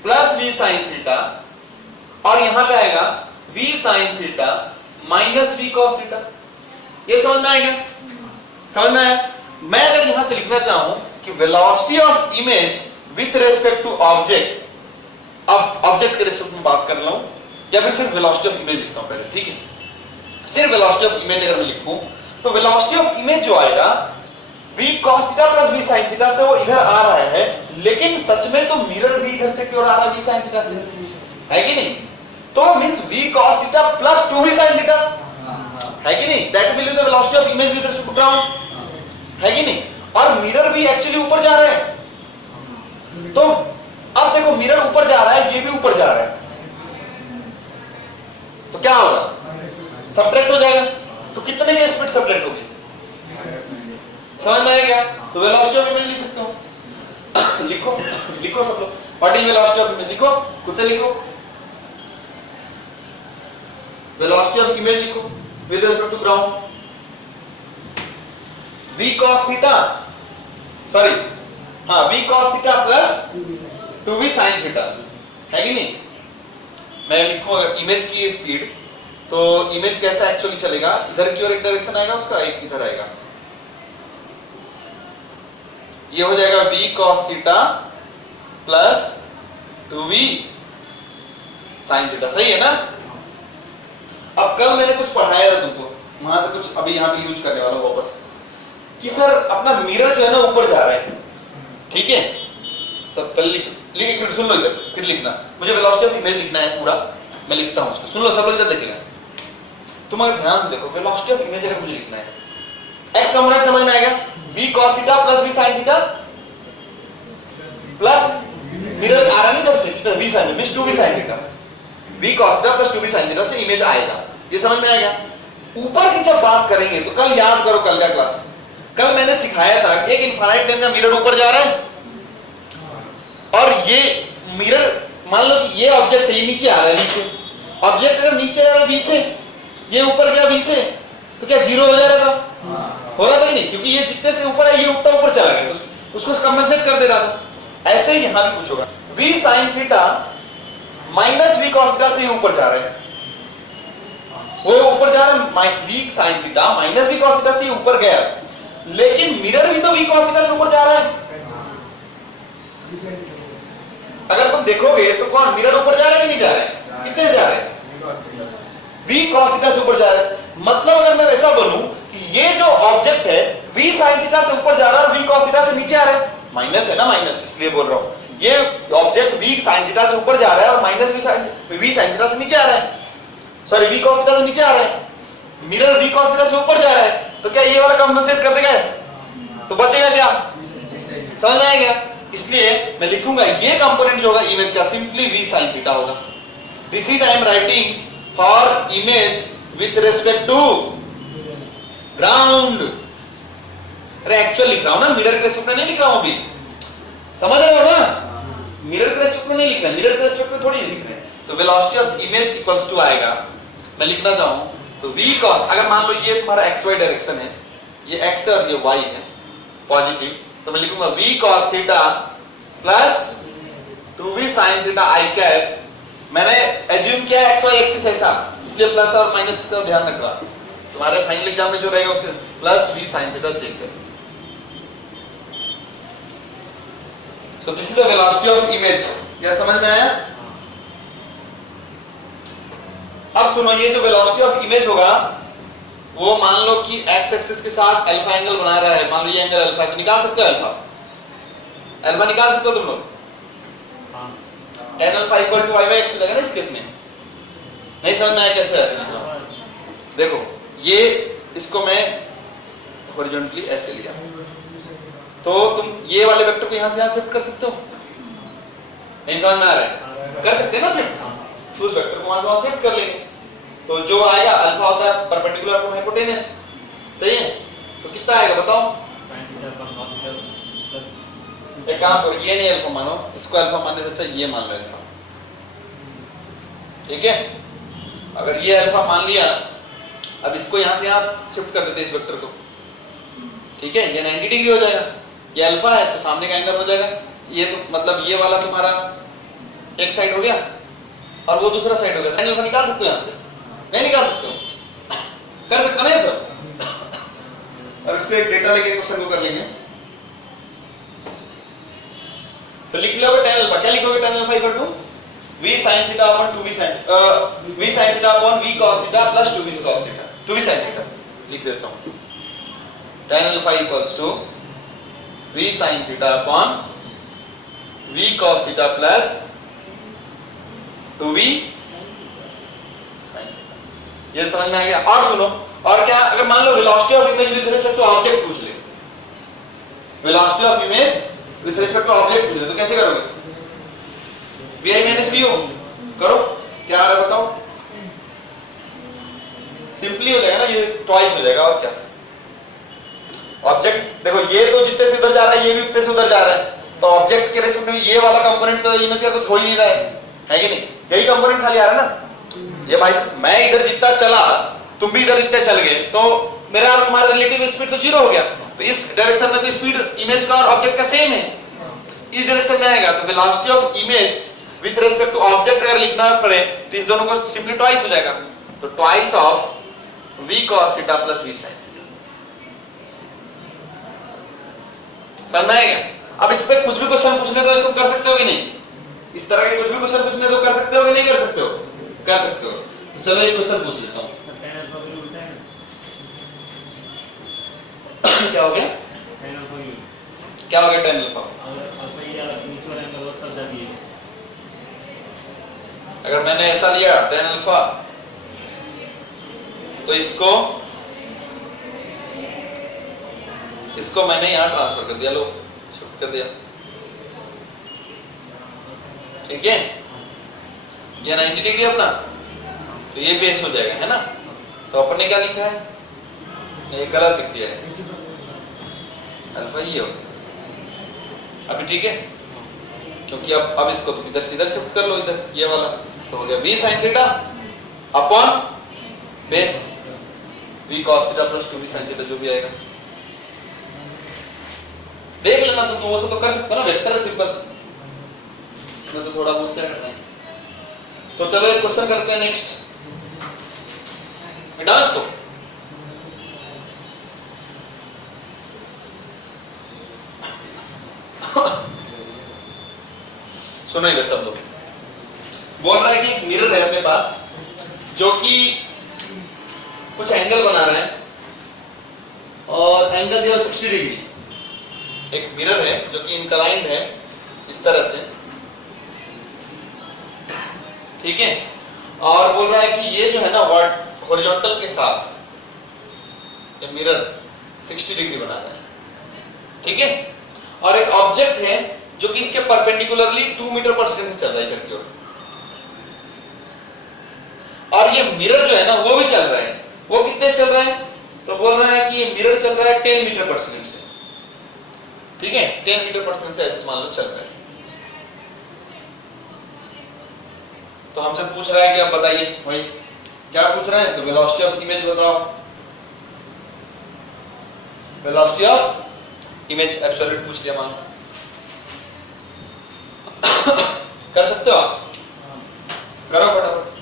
plus v sin theta, और यहां पे आएगा v sin theta minus v cos theta. ये समझ में आएगा? समझ में आया? मैं अगर यहां से लिखना चाहूं कि velocity of image with respect to object, अब ऑब्जेक्ट के रेस्पेक्ट में बात कर रहा हूं, या फिर सिर्फ वेलोसिटी ऑफ इमेज लिखता हूं पहले, ठीक है? सिर्फ वेलोसिटी ऑफ इमेज अगर मैं लिखूं तो वेलोसिटी ऑफ इमेज जो आएगा v cos theta plus v sin theta से वो इधर आ रहा है, लेकिन सच में तो मिरर भी इधर से क्यों आ रहा है v sin थीटा से, है कि नहीं? तो means v cos theta plus 2v sin theta, है कि नहीं? That will be the velocity of image with respect to ground, है कि नहीं? और मिरर भी एक्चुअली ऊपर जा रहा है, तो अब देखो मिरर ऊपर जा रहा है, ये भी ऊपर जा रहा है, तो क्या होगा, सब्ट्रैक्ट हो जाएगा, तो कितने की स्पीड सब्ट्रैक्ट होगी? समझ में आया क्या? तो वेलोसिटी ऑफ इमेज लिख सकते हो। लिखो लिखो सब लोग, what is velocity of image, लिखो खुद से लिखो, वेलोसिटी ऑफ इमेज लिखो with respect to ground, v cos theta, sorry हाँ v cos theta plus 2v sin theta, है कि नहीं? मैं लिखूं अगर इमेज की स्पीड, तो इमेज कैसा एक्चुअली चलेगा, इधर की ओर एक डायरेक्शन आएगा उसका, एक इधर आएगा, ये हो जाएगा v cos theta plus 2v sin theta, सही है ना? अब कल मैंने कुछ पढ़ाया था तुमको, वहां से कुछ अभी यहाँ पे यूज करने वाला हूं वापस, कि सर अपना मिरर जो है ना ऊपर जा रहा है, ठीक है? सब कल लिख एक मिनट सुन लो इधर, फिर लिखना, मुझे वेलोसिटी ऑफ इमेज लिखना है पूरा, मैं लिखता हूं उसको, सुन लो सब लोग इधर देखेगा, तुम अगर ध्यान से देखो, वेलोसिटी ऑफ इमेज अगर मुझे लिखना है, एक्स कंपोनेंट समझ में आएगा, v cos theta plus v sin theta plus mirror आ रहा है इधर से, इधर v sin means 2v sin theta, v cos theta plus 2v sin theta से इमेज आएगा। ये समझ में आएगा? ऊपर की जब बात करेंगे तो कल याद करो कल का क्लास, कल मैंने सिखाया था एक इनफाइनाइट प्लेन का मिरर ऊपर जा रहा है और ये मिरर मान लो कि ये ऑब्जेक्ट ये नीचे आ रहा है, नीचे ऑब्जेक्ट अगर नीचे आ रहा है v से, ये ऊपर गया v से, तो क्या जीरो हो जा रहा था? हो रहा था कि नहीं? क्योंकि ये जितने से ऊपर है ये उतना ऊपर चला गया, उसको कंपेंसेट कर दे रहा था। ऐसे ही यहां भी कुछ होगा, v sin theta minus v cos theta से ऊपर जा रहा है, वो ऊपर जा रहा है, v sin theta minus v cos theta से ऊपर गया, लेकिन मिरर भी तो v cos थीटा से ऊपर जा रहा है। अगर तुम देखोगे तो कौन मिरर ऊपर जा रहा है कि नहीं जा रहा है? कितने से जा रहे हैं? v cos थीटा से ऊपर जा रहा है। मतलब अगर मैं वैसा बोलूं कि ये जो ऑब्जेक्ट है v sin थीटा से ऊपर जा रहा है और v cos थीटा से नीचे आ रहा है, माइनस है ना, माइनस इसलिए बोल रहा हूं, ये ऑब्जेक्ट v sin थीटा से ऊपर जा रहा है और माइनस v sin थीटा से नीचे आ रहा है, सॉरी v cos थीटा से नीचे आ रहा है, मिरर v cos थीटा से ऊपर जा रहा है, तो क्या ये वाला कंपेंसेट कर देगा? तो बचेगा क्या? समझ में आएगा? इसलिए मैं लिखूंगा ये कंपोनेंट जो होगा इमेज का सिंपली v sin थीटा होगा। This is I am writing for image with respect to ground. अरे एक्चुअल लिख रहा हूं ना, मिरर के रिस्पेक्ट में नहीं लिख रहा हूं अभी, समझ रहे हो ना? मिरर के रिस्पेक्ट में नहीं लिख रहा, मिरर के रिस्पेक्ट में थोड़ी लिख रहे हैं। तो velocity of image equals to आएगा, मैं लिखना चाहूं तो v cos, अगर मान लो ये तुम्हारा xy डायरेक्शन है, ये x है और ये y है पॉजिटिव, तो मैं लिखूंगा v cos theta plus 2v sin theta i cap. मैंने एज्यूम किया xy एक्सिस ऐसा, इसलिए प्लस और माइनस का ध्यान रखना, तुम्हारे फाइनल एग्जाम में जो रहेगा उसके plus v sin theta check कर। So this is the velocity of image. क्या समझ में आया? अब सुनो, ये जो वेलोसिटी ऑफ इमेज होगा वो मान लो कि x एक्सिस के साथ अल्फा एंगल बना रहा है, मान लो ये एंगल अल्फा है, तो निकाल सकते हो अल्फा, अल्फा निकाल सकते हो तुम लोग? tan alpha equal to y by x हो जाएगा ना इस केस में। नहीं समझ में आया कैसे? देखो ये इसको मैं हॉरिजॉन्टली ऐसे लिया, तो तुम ये वाले वेक्टर को यहां से यहां शिफ्ट कर सकते हो? नहीं समझ में आ रहा है? कर सकते हैं ना शिफ्ट, उस वेक्टर को वहां से वहां शिफ्ट कर लेंगे, तो जो आएगा अल्फा होता है परपेंडिकुलर टू हाइपोटेनस, सही है? तो कितना आएगा बताओ? एक काम करो, ये नहीं अल्फा मानो, इसको अल्फा मानने से अच्छा ये मान लो अल्फा, ठीक है? अगर ये अल्फा मान लिया, अब इसको यहां से यहां शिफ्ट कर देते हैं इस वेक्टर को, ठीक है? ये 90 डिग्री हो जाएगा, ये अल्फा है तो सामने का एंगल हो जाएगा, ये तो मतलब ये वाला तुम्हारा एक साइड हो गया और वो दूसरा साइड हो गया। एंगल निकाल सकते हो यहां से? नहीं निकाल सकते हो? कर सकते हो ना ये सब? अब इसको एक डेटा लेके क्वेश्चन को कर लेंगे, तो लिख लोगे tan अल्फा, क्या लिखोगे? tan alpha equal to v sin theta upon 2v sin theta upon v cos theta plus 2v cos theta, 2v sin theta लिख देता हूं। tan alpha equals to v sin theta upon v cos theta plus 2v sin theta. ये समझ में आ गया? और सुनो, और क्या, अगर मान लो velocity of image with respect to object पूछ ले, velocity of image with respect to object पूछ ले, तो कैसे करोगे? vi माइनस bu करो, क्या आ रहा है बताओ? सिंपली हो जाएगा ना, ये ट्वाइस हो जाएगा, और क्या? ऑब्जेक्ट देखो, ये तो जितने से उधर जा रहा है ये भी उतने से उधर जा रहा है, तो ऑब्जेक्ट के रिस्पेक्ट में ये वाला कंपोनेंट तो इमेज का कुछ हो ही नहीं रहा है कि नहीं? यही कंपोनेंट खाली आ रहा है ना। ये भाई मैं इधर जितना चला तुम भी इधर इतने चल गए, तो मेरा और तुम्हारा रिलेटिव स्पीड तो जीरो हो गया, तो इस डायरेक्शन में तो स्पीड इमेज का और ऑब्जेक्ट का सेम है, इस डायरेक्शन में आएगा, तो velocity of image with respect to object अगर लिखना पड़े तो इस दोनों को सिंपली ट्वाइस हो जाएगा, तो twice of v cos theta plus v sin। समझ में आएगा? अब इस पे कुछ भी क्वेश्चन पूछने दो तुम कर सकते हो कि नहीं? इस तरह के कुछ भी क्वेश्चन पूछने दो कर सकते हो कि नहीं कर सकते हो? कर सकते हो। तो चलो एक क्वेश्चन पूछ लेता हूं। क्या हो गया? क्या हो गया tan अल्फा? अगर मैंने ऐसा लिया tan अल्फा, तो इसको मैंने यहां ट्रांसफर कर दिया, लो शिफ्ट कर दिया, ठीक है? ये 90 डिग्री अपना, तो ये बेस हो जाएगा, है ना। तो अपन ने क्या लिखा है, ये गलत लिख दिया है, अल्फा ये हो गया। अभी ठीक है, क्योंकि अब इसको तुम इधर से शिफ्ट कर लो, इधर ये वाला तो हो गया v sin theta upon base v cos theta plus 2v sin theta, जो भी आएगा देख लेना तुम, तो वो सब तो कर सकते हो ना, वेक्टर है सिंपल, इसमें से थोड़ा बहुत क्या करना है। तो चलो एक क्वेश्चन करते हैं नेक्स्ट, मिटा इसको। सुनो इधर सब लोग, बोल रहा है कि एक मिरर है अपने पास जो कि कुछ एंगल बना रहा है और एंगल जो 60 डिग्री, एक मिरर है जो कि इनक्लाइंड है इस तरह से, ठीक है, और बोल रहा है कि ये जो है ना हॉरिजॉन्टल के साथ ये मिरर 60 डिग्री बना रहा है, ठीक है, और एक ऑब्जेक्ट है जो कि इसके परपेंडिकुलरली 2 मीटर पर सेकंड से चल रहा है इधर की ओर, और ये मिरर जो है ना वो भी चल रहा है, वो कितने चल रहा है, तो बोल रहा है कि ये मिरर चल रहा है 10 मीटर पर सेकंड से, ठीक है, 10 मीटर पर सेकंड से ऐसे मान लो चल रहा है। तो हमसे पूछ रहा है कि आप बताइए भाई क्या पूछ रहा है, तो वेलोसिटी ऑफ इमेज बताओ, वेलोसिटी ऑफ इमेज एब्सोल्यूट पूछ लिया मान, कर सकते हो आप, करो फटाफट।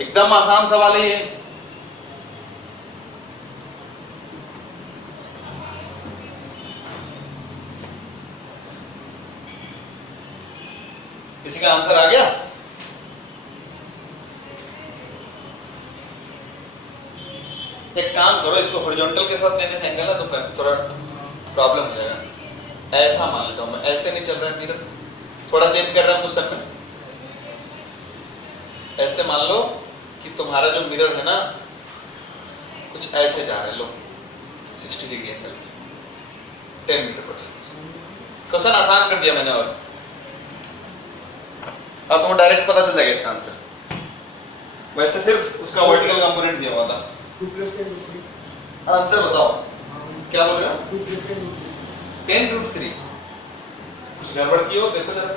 एकदम आसान सवाल है ये, किसी का आंसर आ गया? एक काम करो, इसको हॉरिजॉन्टल के साथ लेने से एंगल है तो थोड़ा प्रॉब्लम हो जाएगा। ऐसा मान लेता हूं मैं, ऐसे नहीं चल रहा है मिरर, थोड़ा चेंज कर रहा हूं क्वेश्चन में, ऐसे मान लो कि तुम्हारा जो मिरर है ना कुछ ऐसे जा रहा है, लो 60 डिग्री एंगल 10 मीटर पर सेकंड। क्वेश्चन आसान कर दिया मैंने, और अब तुमको डायरेक्ट पता चल जाएगा इसका आंसर। वैसे सिर्फ उसका वर्टिकल कंपोनेंट दिया हुआ था। आंसर बताओ क्या बोल रहे हो? 10√3। कुछ गड़बड़ की हो देखो जरा।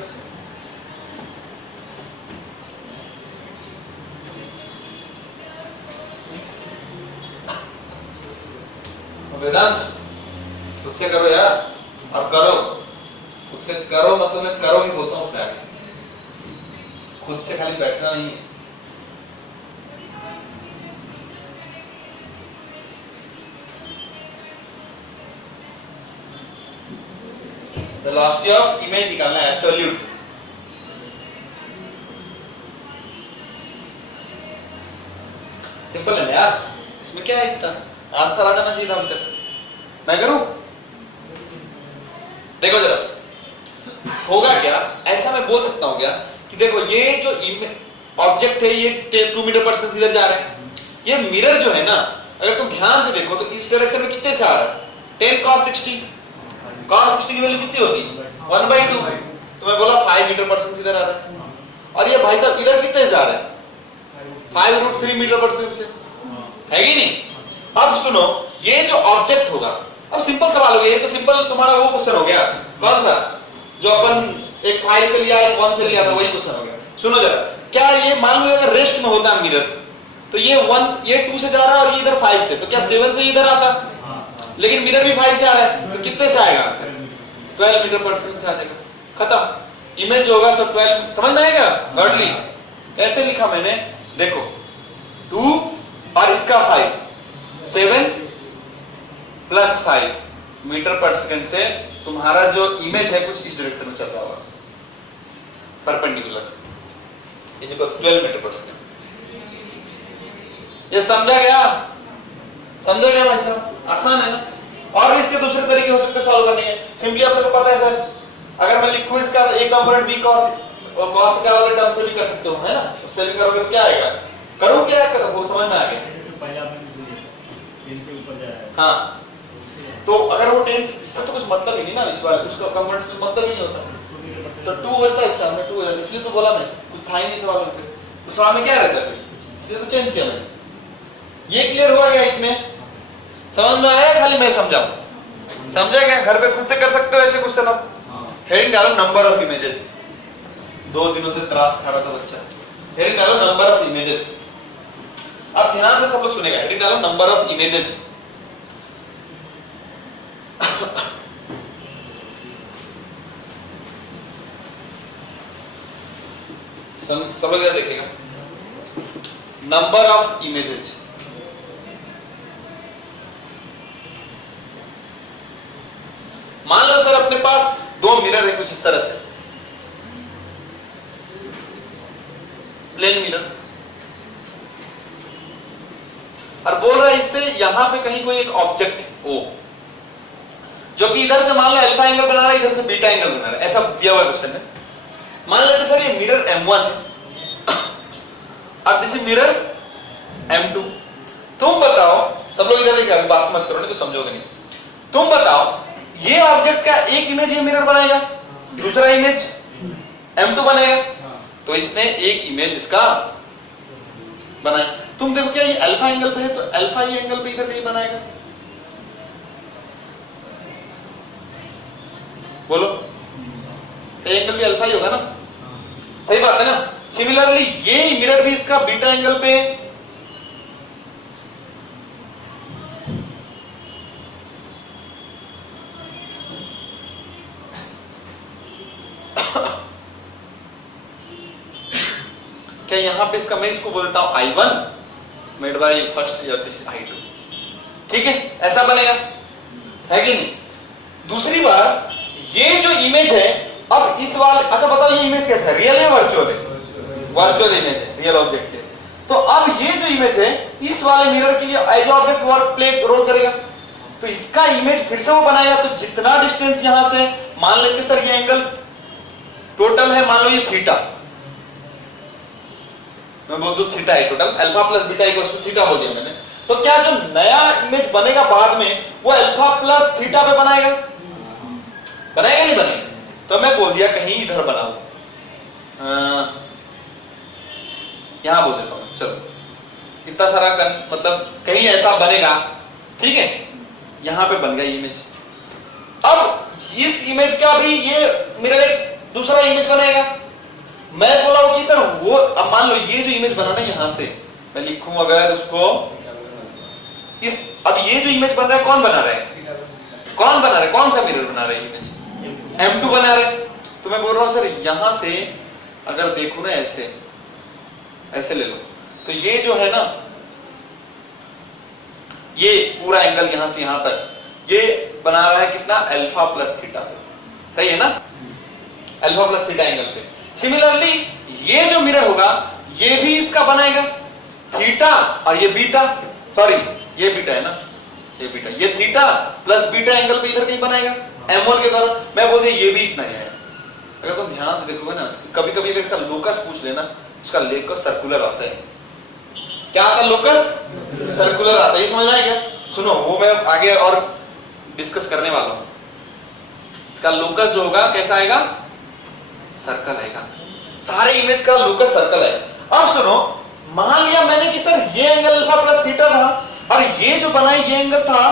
वेदांत खुद से करो यार, अब करो खुद से करो, मतलब मैं करो ही बोलता हूँ उसमें आगे, खुद से खाली बैठना नहीं है। वेलोसिटी ऑफ इमेज निकालना है एब्सोल्यूट। सिंपल है यार, इसमें क्या है, इतना आंसर आ जाना चाहिए था अभी तक। मैं करूं? देखो जरा होगा क्या, ऐसा मैं बोल सकता हूं क्या कि देखो ये जो ऑब्जेक्ट है ये 2 मीटर पर सेकंड इधर जा रहा है, ये मिरर जो है ना अगर तुम ध्यान से देखो तो इस डायरेक्शन में कितने से आ रहा है, 10 cos 60। cos 60 की वैल्यू कितनी होती है 1/2, तो मैं बोला 5 मीटर पर सेकंड इधर आ रहा है, और ये भाई साहब इधर कितने से आ रहा है 5√3 मीटर पर सेकंड से, है कि नहीं। अब सुनो, ये जो ऑब्जेक्ट होगा, अब सिंपल सवाल हो गया, ये तो सिंपल तुम्हारा वो क्वेश्चन हो गया, कौन सा जो अपन एक 5 से लिया एक 1 से लिया था, वही क्वेश्चन हो गया। सुनो जरा, क्या ये मान लो अगर रेस्ट में होता मिरर तो ये 2 से जा रहा है और ये इधर 5 से, तो क्या 7 से इधर आता, लेकिन मिरर भी 5 से आ रहा है, तो कितने से आएगा 12 मीटर पर सेकंड से आ जाएगा, खत्म। इमेज होगा सब 12, समझ में आएगा। गर्डली ऐसे लिखा मैंने, देखो 2 और इसका 5, 7 + 5 मीटर पर सेकंड से तुम्हारा जो इमेज है कुछ इस डायरेक्शन में चल रहा होगा परपेंडिकुलर, ये जो 12 मीटर पर सेकंड। ये समझा गया? समझा गया भाई साहब? आसान है ना। और इसके दूसरे तरीके हो सकते सॉल्व करने के, सिंपली आपको पता है सर, अगर मैं लिखूं इसका एक कंपोनेंट b cos और cos का वाले टर्म से भी कर सकते हो, है ना, उससे भी करोगे तो क्या आएगा, करो क्या करो वो समझ में आ गया। पहले आपने 3 से ऊपर जाया है, हाँ तो अगर वो 10 इससे तो कुछ मतलब ही नहीं ना, इस बार उसका कंपोनेंट से मतलब ही नहीं होता। तो 2 होता है इसका, मैं 2 है इसलिए तो बोला, मैं कुछ था ही नहीं सवाल में, उस सवाल में क्या रहता है फिर, इसलिए तो चेंज किया मैंने। ये क्लियर हुआ क्या इसमें, समझ में आया, खाली मैं समझाऊं, समझा क्या? घर पे खुद से कर सकते हो ऐसे क्वेश्चन आप। हेडिंग डालो नंबर ऑफ इमेजेस, 2 दिनों से त्रास खा रहा था बच्चा। हेडिंग डालो नंबर ऑफ इमेजेस, अब ध्यान से सब लोग सुनेगा। हेडिंग डालो नंबर ऑफ इमेजेस। सब लोग देखेगा, नंबर ऑफ इमेजेस। मान लो सर अपने पास 2 मिरर है कुछ इस तरह से, प्लेन मिरर, और बोल रहा है इससे यहां पे कहीं कोई एक ऑब्जेक्ट है ओ, जो कि इधर से मान लो अल्फा एंगल बना रहा है, इधर से बीटा एंगल बना रहा है, ऐसा दिया हुआ क्वेश्चन है। मान लेते सर ये मिरर M1 है, अब दिस मिरर M2। तुम बताओ, सब लोग इधर देखिए, बात मत करो नहीं तो समझोगे नहीं। तुम बताओ ये ऑब्जेक्ट का एक इमेज ये मिरर बनाएगा, दूसरा इमेज M2 बनाएगा, तो इसने एक इमेज इसका बनाया। तुम देखो क्या ये अल्फा एंगल पे है, तो अल्फा ये एंगल पे इधर नहीं बनाएगा, बोलो ये एंगल भी अल्फा ही होगा ना, सही बात है ना। सिमिलरली ये मिरर भी इसका बीटा एंगल पे क्या यहां पे इसका मैं इसको बोलता हूं I1 मेड बाय फर्स्ट या दिस I2, ठीक है, ऐसा बनेगा, है कि नहीं। दूसरी बार ये जो इमेज है, अब इस वाले, अच्छा बताओ ये इमेज कैसा है, रियल है वर्चुअल है? वर्चुअल इमेज है, रियल ऑब्जेक्ट है। तो अब ये जो इमेज है इस वाले मिरर के लिए as object work play role करेगा, तो इसका इमेज फिर से वो बनाएगा। तो जितना डिस्टेंस यहां से, मान लेते सर ये एंगल टोटल है, मान लो ये थीटा, मैं बोल दूं थीटा है total, alpha plus beta equals to theta बोल दिया मैंने। तो क्या जो नया इमेज बनेगा बाद में वो अल्फा प्लस थीटा पे बनाएगा, बनाएगा नहीं बनेगा? तो मैं बोल दिया कहीं इधर बनाओ, यहां बोल देता हूं, चलो इतना सारा मतलब कहीं ऐसा बनेगा, ठीक है, यहां पे बन गया इमेज। अब इस इमेज का भी ये मेरा एक दूसरा इमेज बनाएगा। मैं बोला हूं कि सर वो, अब मान लो ये जो इमेज बना ना, यहां से मैं लिखूं अगर उसको इस, अब ये जो इमेज बन रहा है कौन बना रहा है, कौन बना रहा है, कौन सा मिरर बना रहा है, इमेज M2 बना रहा है। तो मैं बोल रहा हूं सर यहां से अगर देखो ना, ऐसे ऐसे ले लो, तो ये जो है ना, ये पूरा एंगल यहां से यहां तक ये बना रहा है कितना, अल्फा प्लस थीटा पे, सही है ना, अल्फा प्लस थीटा एंगल पे। सिमिलरली ये जो मिरर होगा ये भी इसका बनाएगा थीटा, और ये बीटा, सॉरी ये बीटा है ना, ये बीटा, ये थीटा प्लस बीटा एंगल पे इधर कहीं बनाएगा M1 के द्वारा। मैं बोल दिया ये भी इतना ही है। अगर तुम ध्यान से देखोगे ना, कभी कभी अगर इसका लोकस पूछ लेना, उसका लोकस सर्कुलर आता है। क्या आता है, लोकस सर्कुलर आता है, ये समझ आएगा? सुनो वो मैं आगे और डिस्कस करने वाला हूं। इसका लोकस जो होगा कैसा आएगा, सर्कल आएगा, सारे इमेज का लोकस सर्कल है। अब सुनो, मान लिया मैंने कि सर ये एंगल अल्फा प्लस थीटा था, और ये जो बना ये एंगल था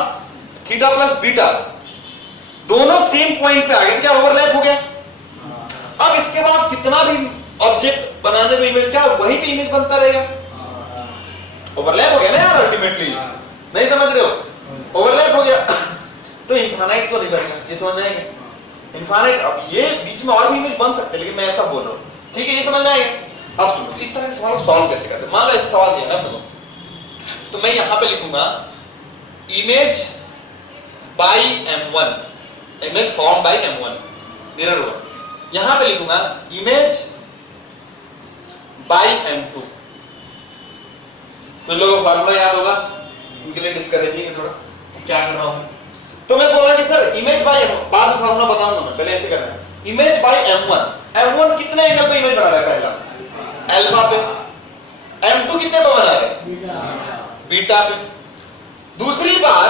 थीटा प्लस बीटा, दोनों सेम पॉइंट पे आ गए, क्या ओवरलैप हो गया। अब इसके बाद कितना भी ऑब्जेक्ट बनाने में इमेज, क्या वहीं पे इमेज बनता रहेगा, ओवरलैप हो गया ना यार, अल्टीमेटली नहीं समझ रहे हो, ओवरलैप हो गया। तो इनफाइनाइट तो नहीं बनेगा, ये समझ में आएगा, इनफाइनाइट। अब ये बीच में और भी इमेज बन सकते हैं, लेकिन मैं ऐसा बोल रहा हूं, ठीक है, ये समझ में आएगा। अब सुनो, इस तरह के सवाल सॉल्व कैसे करते हैं। मान लो ऐसे सवाल दिया ना आपको, तो मैं यहां पे लिखूंगा image by M1, image form by M1 mirror 1, यहां पे लिखूंगा इमेज बाय M2। तो लोगों को फार्मूला याद होगा, उनके लिए डिस्करेजिंग थोड़ा क्या कर रहा हूं। तो मैं बोला कि सर इमेज बाय, बाद में फार्मूला बताऊंगा मैं, पहले ऐसे करना है, इमेज बाय M1 कितने एंगल पे इमेज बना रहा है, पहला अल्फा पे, M2 कितने पे बना रहा है, बीटा पे। दूसरी बार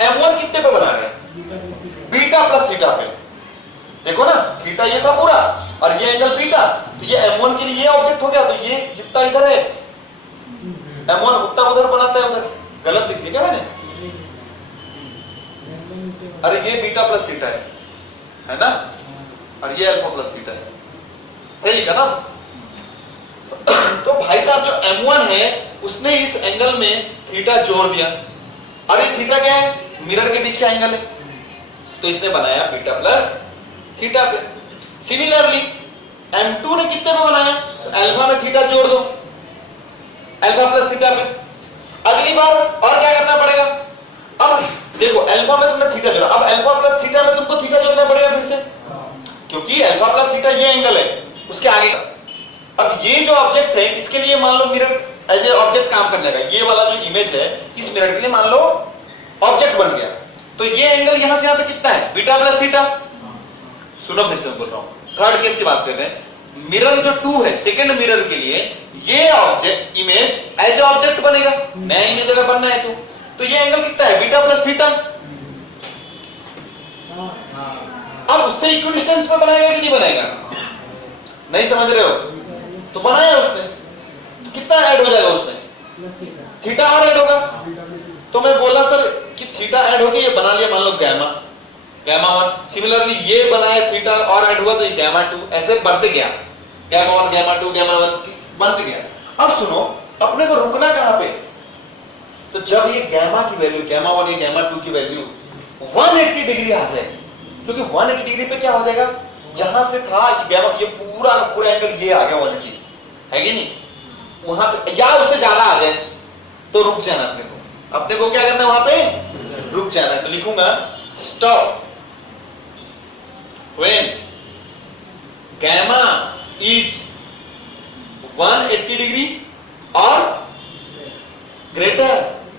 M1 कितने पे बना रहे हैं? बीटा प्लस थीटा पे। देखो ना, थीटा ये था पूरा और ये एंगल बीटा, तो ये M1 के लिए ये ऑब्जेक्ट हो गया, तो ये जितना इधर है M1 उतना उधर बनाता है, उधर गलत लिख दिया क्या मैंने? अरे ये बीटा प्लस थीटा है ना, और ये अल्फा प्लस थीटा है, सही लिखा ना? तो भाई साहब जो M1 है उसने इस एंगल में थीटा जोड़ दिया, और ये थीटा क्या है? मिरर के बीच का एंगल है, तो इसने बनाया बीटा प्लस थीटा पे। सिमिलरली M2 ने कितने पे बनाया? तो अल्फा में थीटा जोड़ दो, अल्फा प्लस थीटा पे। अगली बार और क्या करना पड़ेगा? अब देखो अल्फा में तुमने थीटा जोड़ा, अब अल्फा प्लस थीटा में तुमको थीटा जोड़ना पड़ेगा फिर से, क्योंकि अल्फा प्लस थीटा ये एंगल है, उसके आगे का। अब ये जो ऑब्जेक्ट है इसके लिए मान लो मिरर एज ए ऑब्जेक्ट काम करने का, ये वाला जो इमेज है इस मिरर के लिए मान लो ऑब्जेक्ट बन गया, तो ये एंगल यहां से यहां तक कितना है? Beta plus theta. सुनो फिर से बोल रहा हूं, थर्ड केस की बात कर रहे हैं। मिरर जो 2 है, सेकंड मिरर के लिए ये object image as a object बनेगा, नया इमेज अगर बनना है तो ये एंगल कितना है? Beta plus theta. अब उससे इक्विडिस्टेंस पे बनाएगा कि नहीं बनाएगा? नहीं समझ रहे हो? तो बनाया उसने, तो कितना ऐड हो जाएगा उसमें? थीटा और ऐड होगा। तो मैं बोला सर कि थीटा ऐड हो गया, ये बना लिया मान लो गामा 1। सिमिलरली ये बनाया थीटा और ऐड हुआ तो ये गामा 2, ऐसे बढ़ते गया, गामा 1 गामा 2 गामा 1 बनते गया। अब सुनो, अपने को रुकना कहां पे? तो जब ये गामा की वैल्यू गामा 1 या गामा 2 की वैल्यू 180 डिग्री आ जाए, क्योंकि 180 डिग्री पे क्या हो जाएगा? जहां से था गामा, ये पूरा एंगल ये आ गया 180, है कि नहीं? वहां पे या उससे ज्यादा आ जाए तो रुक जाना अपने को क्या करना है? वहां पे रुक जाना है। तो लिखूंगा stop when gamma is 180 degree और ग्रेटर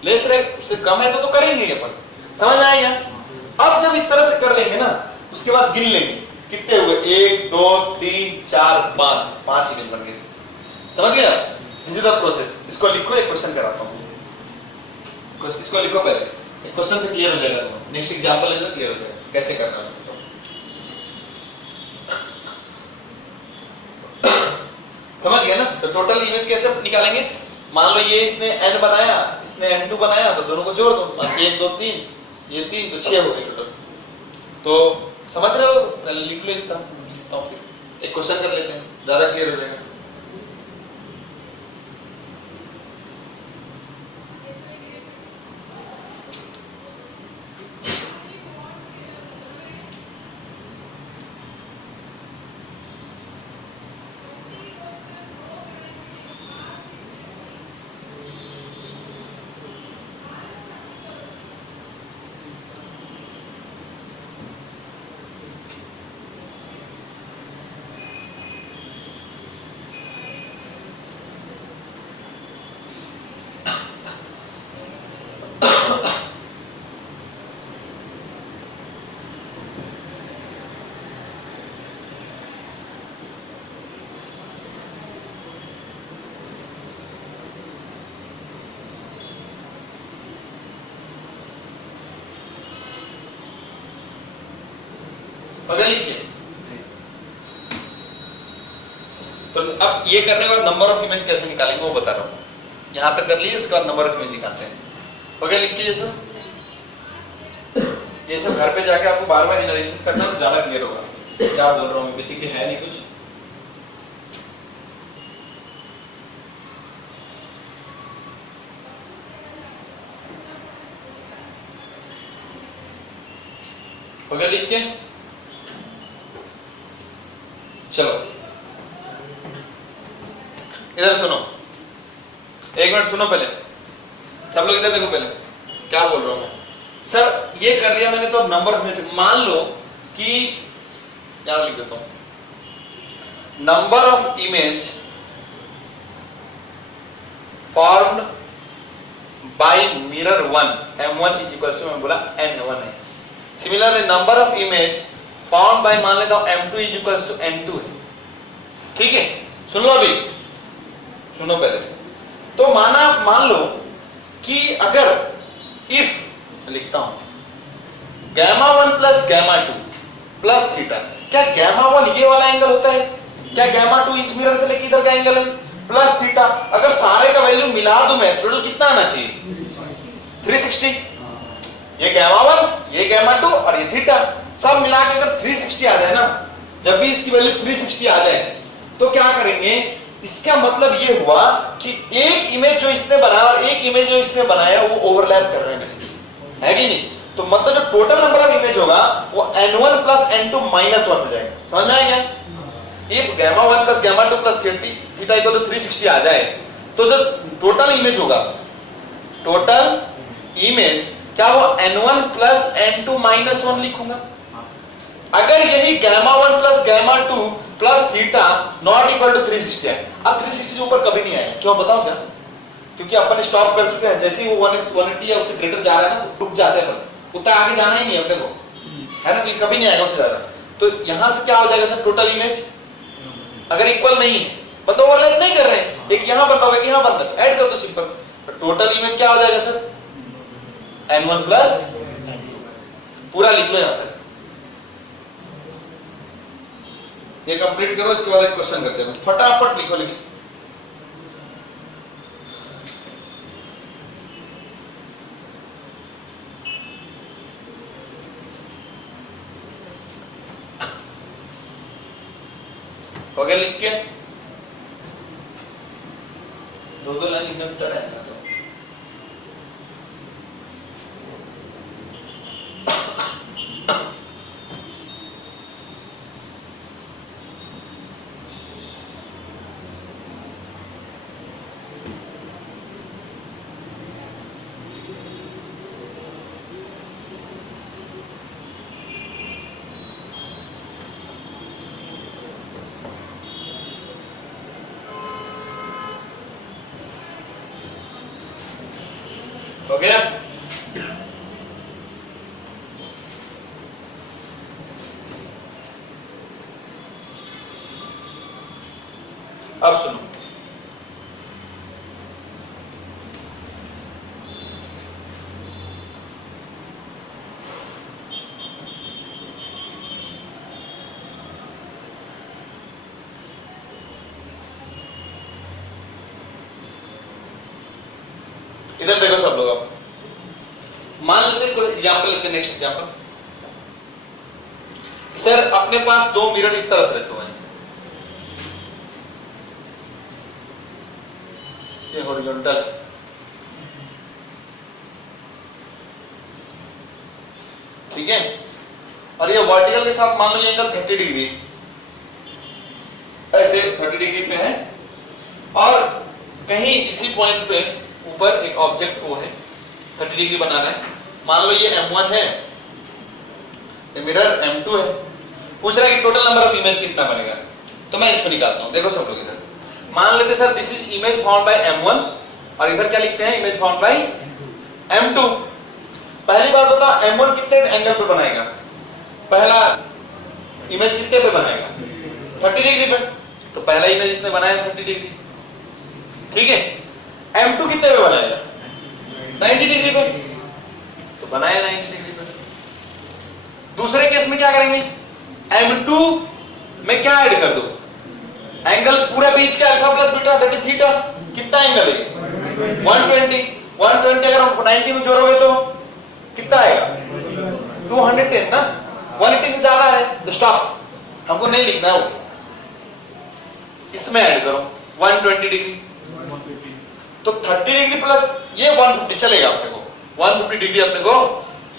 लेस से कम है तो करेंगे अपन, समझ में आएगा? अब जब इस तरह से कर लेंगे ना, उसके बाद गिन लेंगे कितने हुए, 1 2 3 4 5 ही बन गए, समझ गया? This is the process. इसको लिखो, एक क्वेश्चन कराता हूं, इसको लिखो पहले, एक क्वेश्चन से क्लियर हो जाएगा, नेक्स्ट एग्जांपल लेना क्लियर हो जाएगा कैसे करना है। समझ गया ना? तो टोटल इमेज कैसे निकालेंगे? मान लो ये इसने n बनाया, इसने n2 बनाया, तो दोनों को जोड़ दो, 1 2 3, ये 3 तो 6 हो गए टोटल। तो समझ रहे हो? लिख लो, लिखता हूं, फिर एक क्वेश्चन कर लेते हैं, ज्यादा क्लियर हो जाएगा। बगल के तो अब ये करने के बाद नंबर ऑफ इमेज कैसे निकालेंगे वो बता रहा हूं। यहां तक कर लिए, उसके बाद नंबर ऑफ इमेज निकालते हैं। बगल लिख लीजिए सर, ये सब घर पे जाके आपको बार बार एनालिसिस करना तो ज्यादा क्लियर होगा क्या बोल रहा हूं। बेसिकली है नहीं कुछ, बगल लिख के चलो इधर सुनो, एक मिनट सुनो, पहले सब लोग इधर देखो, पहले क्या बोल रहा हूं मैं। सर ये कर लिया मैंने, तो अब नंबर ऑफ इमेज मान लो कि क्या लिख देता हूं, number of image formed by mirror 1 M1 is equal to, मैं बोला N1 है। Similarly number of image found by, मान लेता हूं M2 is equal to N2 है। ठीक है, सुन लो, अभी सुनो पहले। तो मान लो कि अगर इफ लिखता हूं gamma 1 plus gamma 2 plus theta. क्या गैमा 1 ये वाला एंगल होता है? क्या गैमा 2 इस मिरर से लेके इधर का एंगल है? Plus theta. अगर सारे का वैल्यू मिला दूं मैं, टोटल कितना आना चाहिए? 360। ये गैमा 1, ये गैमा 2 और ये थीटा, सब मिला के अगर 360 आ जाए ना, जब भी इसकी वैल्यू 360 आ जाए तो क्या करेंगे? इसका मतलब ये हुआ कि एक इमेज जो इसने बनाया और एक इमेज जो इसने बनाया वो ओवरलैप कर रहे हैं बेसिकली, है कि नहीं? तो मतलब जो टोटल नंबर ऑफ इमेज होगा वो n1 प्लस n2 माइनस 1 हो जाएगा। समझ में आया? ये gamma 1 plus gamma 2 plus theta equal to 360 आ जाए तो जो टोटल इमेज होगा, टोटल इमेज क्या वो n1 प्लस n2 माइनस 1 लिखूंगा। अगर यही gamma 1 plus gamma 2 plus theta not equal to 360 है, अब 360 से ऊपर कभी नहीं आएगा। क्यों बताओ क्या? क्योंकि अपन स्टॉप कर चुके हैं। जैसे ही वो 180 है उससे ग्रेटर जा रहा है ना, रुक जाते हैं, उतना आगे जाना ही नहीं है अपने को, है ना? तो कभी नहीं आएगा उससे ज्यादा। तो यहां से क्या हो जाएगा सर? टोटल इमेज अगर इक्वल नहीं है, मतलब ओवरलैप नहीं कर रहे हैं, एक यहां बनता होगा, एक यहां बनता है, ऐड कर दो सिंपल, तो टोटल इमेज क्या हो जाएगा सर? n1 प्लस, पूरा लिख लो यहां तक। ये कंप्लीट करो, इसके बाद एक क्वेश्चन करते हैं, फटाफट लिखो। लेकिन हो गया लिख के? दो लाइन लिखना पड़ता है ना। हो गया? अब सुनो, इधर देखो सब लोग। आप मान लेते हैं, कोई एग्जांपल लेते हैं, नेक्स्ट एग्जांपल। सर अपने पास दो मिरर इस तरह से रखे हुए हैं, ये हॉरिजॉन्टल, ठीक है, और ये वर्टिकल के साथ मान लो ये एंगल 30 डिग्री, ऐसे 30 डिग्री पे है, और कहीं इसी पॉइंट पे ऊपर एक ऑब्जेक्ट को है 30 डिग्री बना रहा है। मान लो ये M1 है, ये मिरर M2 है। पूछ रहा है कि टोटल नंबर ऑफ इमेज कितना बनेगा, तो मैं इसको निकालता हूं। देखो सब लोग इधर मान लेते sir this is image found bye M1, और इधर क्या लिखते हैं? Image found bye M2। पहली बात बता, M1 कितने एंगल पे बनाएगा? पहला इमेज कितने पे बनाएगा? 30 डिग्री पे। तो पहला इमेज इसने बनाया 30 डिग्री, ठीक है। M2 कितने पे बनाएगा? 90 डिग्री पे, तो बनाया 90 डिग्री पे। दूसरे केस में क्या करेंगे? M2 में क्या ऐड कर दो? एंगल पूरे बीच का alpha plus beta that is theta. कितना एंगल है? 120 अगर हम 90 में जोड़ोगे तो कितना आएगा? 210 ना, 180 से ज्यादा है तो स्टॉप, हमको नहीं लिखना है वो। इसमें ऐड करो 120 डिग्री, तो 30 डिग्री प्लस ये 150 चलेगा अपने को, 150 डिग्री अपने को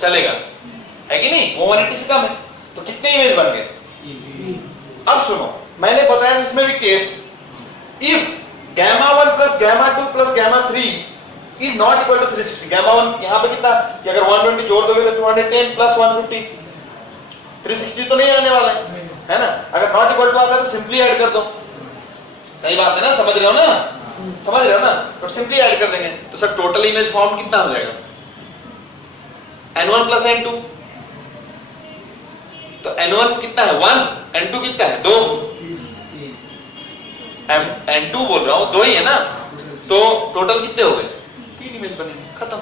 चलेगा, है कि नहीं? वो 180 से कम है, तो कितने इमेज बन गए? अब सुनो, मैंने बताया इसमें भी case, if gamma 1 plus gamma 2 plus gamma 3 is not equal to 360, gamma 1 यहां पे कितना कि अगर 120 जोड़ दोगे तो 210 plus 150, 360 तो नहीं आने वाला है ना? अगर नॉट इक्वल टू आता है तो सिंपली ऐड कर दो। सही बात है ना? समझ रहे हो ना? समझ रहे हो ना? तो सिंपली ऐड कर देंगे, तो सर टोटल इमेज फॉर्म कितना हो जाएगा? n1 plus n2, तो n1 कितना है? 1, n2 कितना है? 2, n2 बोल रहा हूं, 2 ही है ना, तो टोटल कितने हो गए? 3 इमेज बनेंगे, खत्म।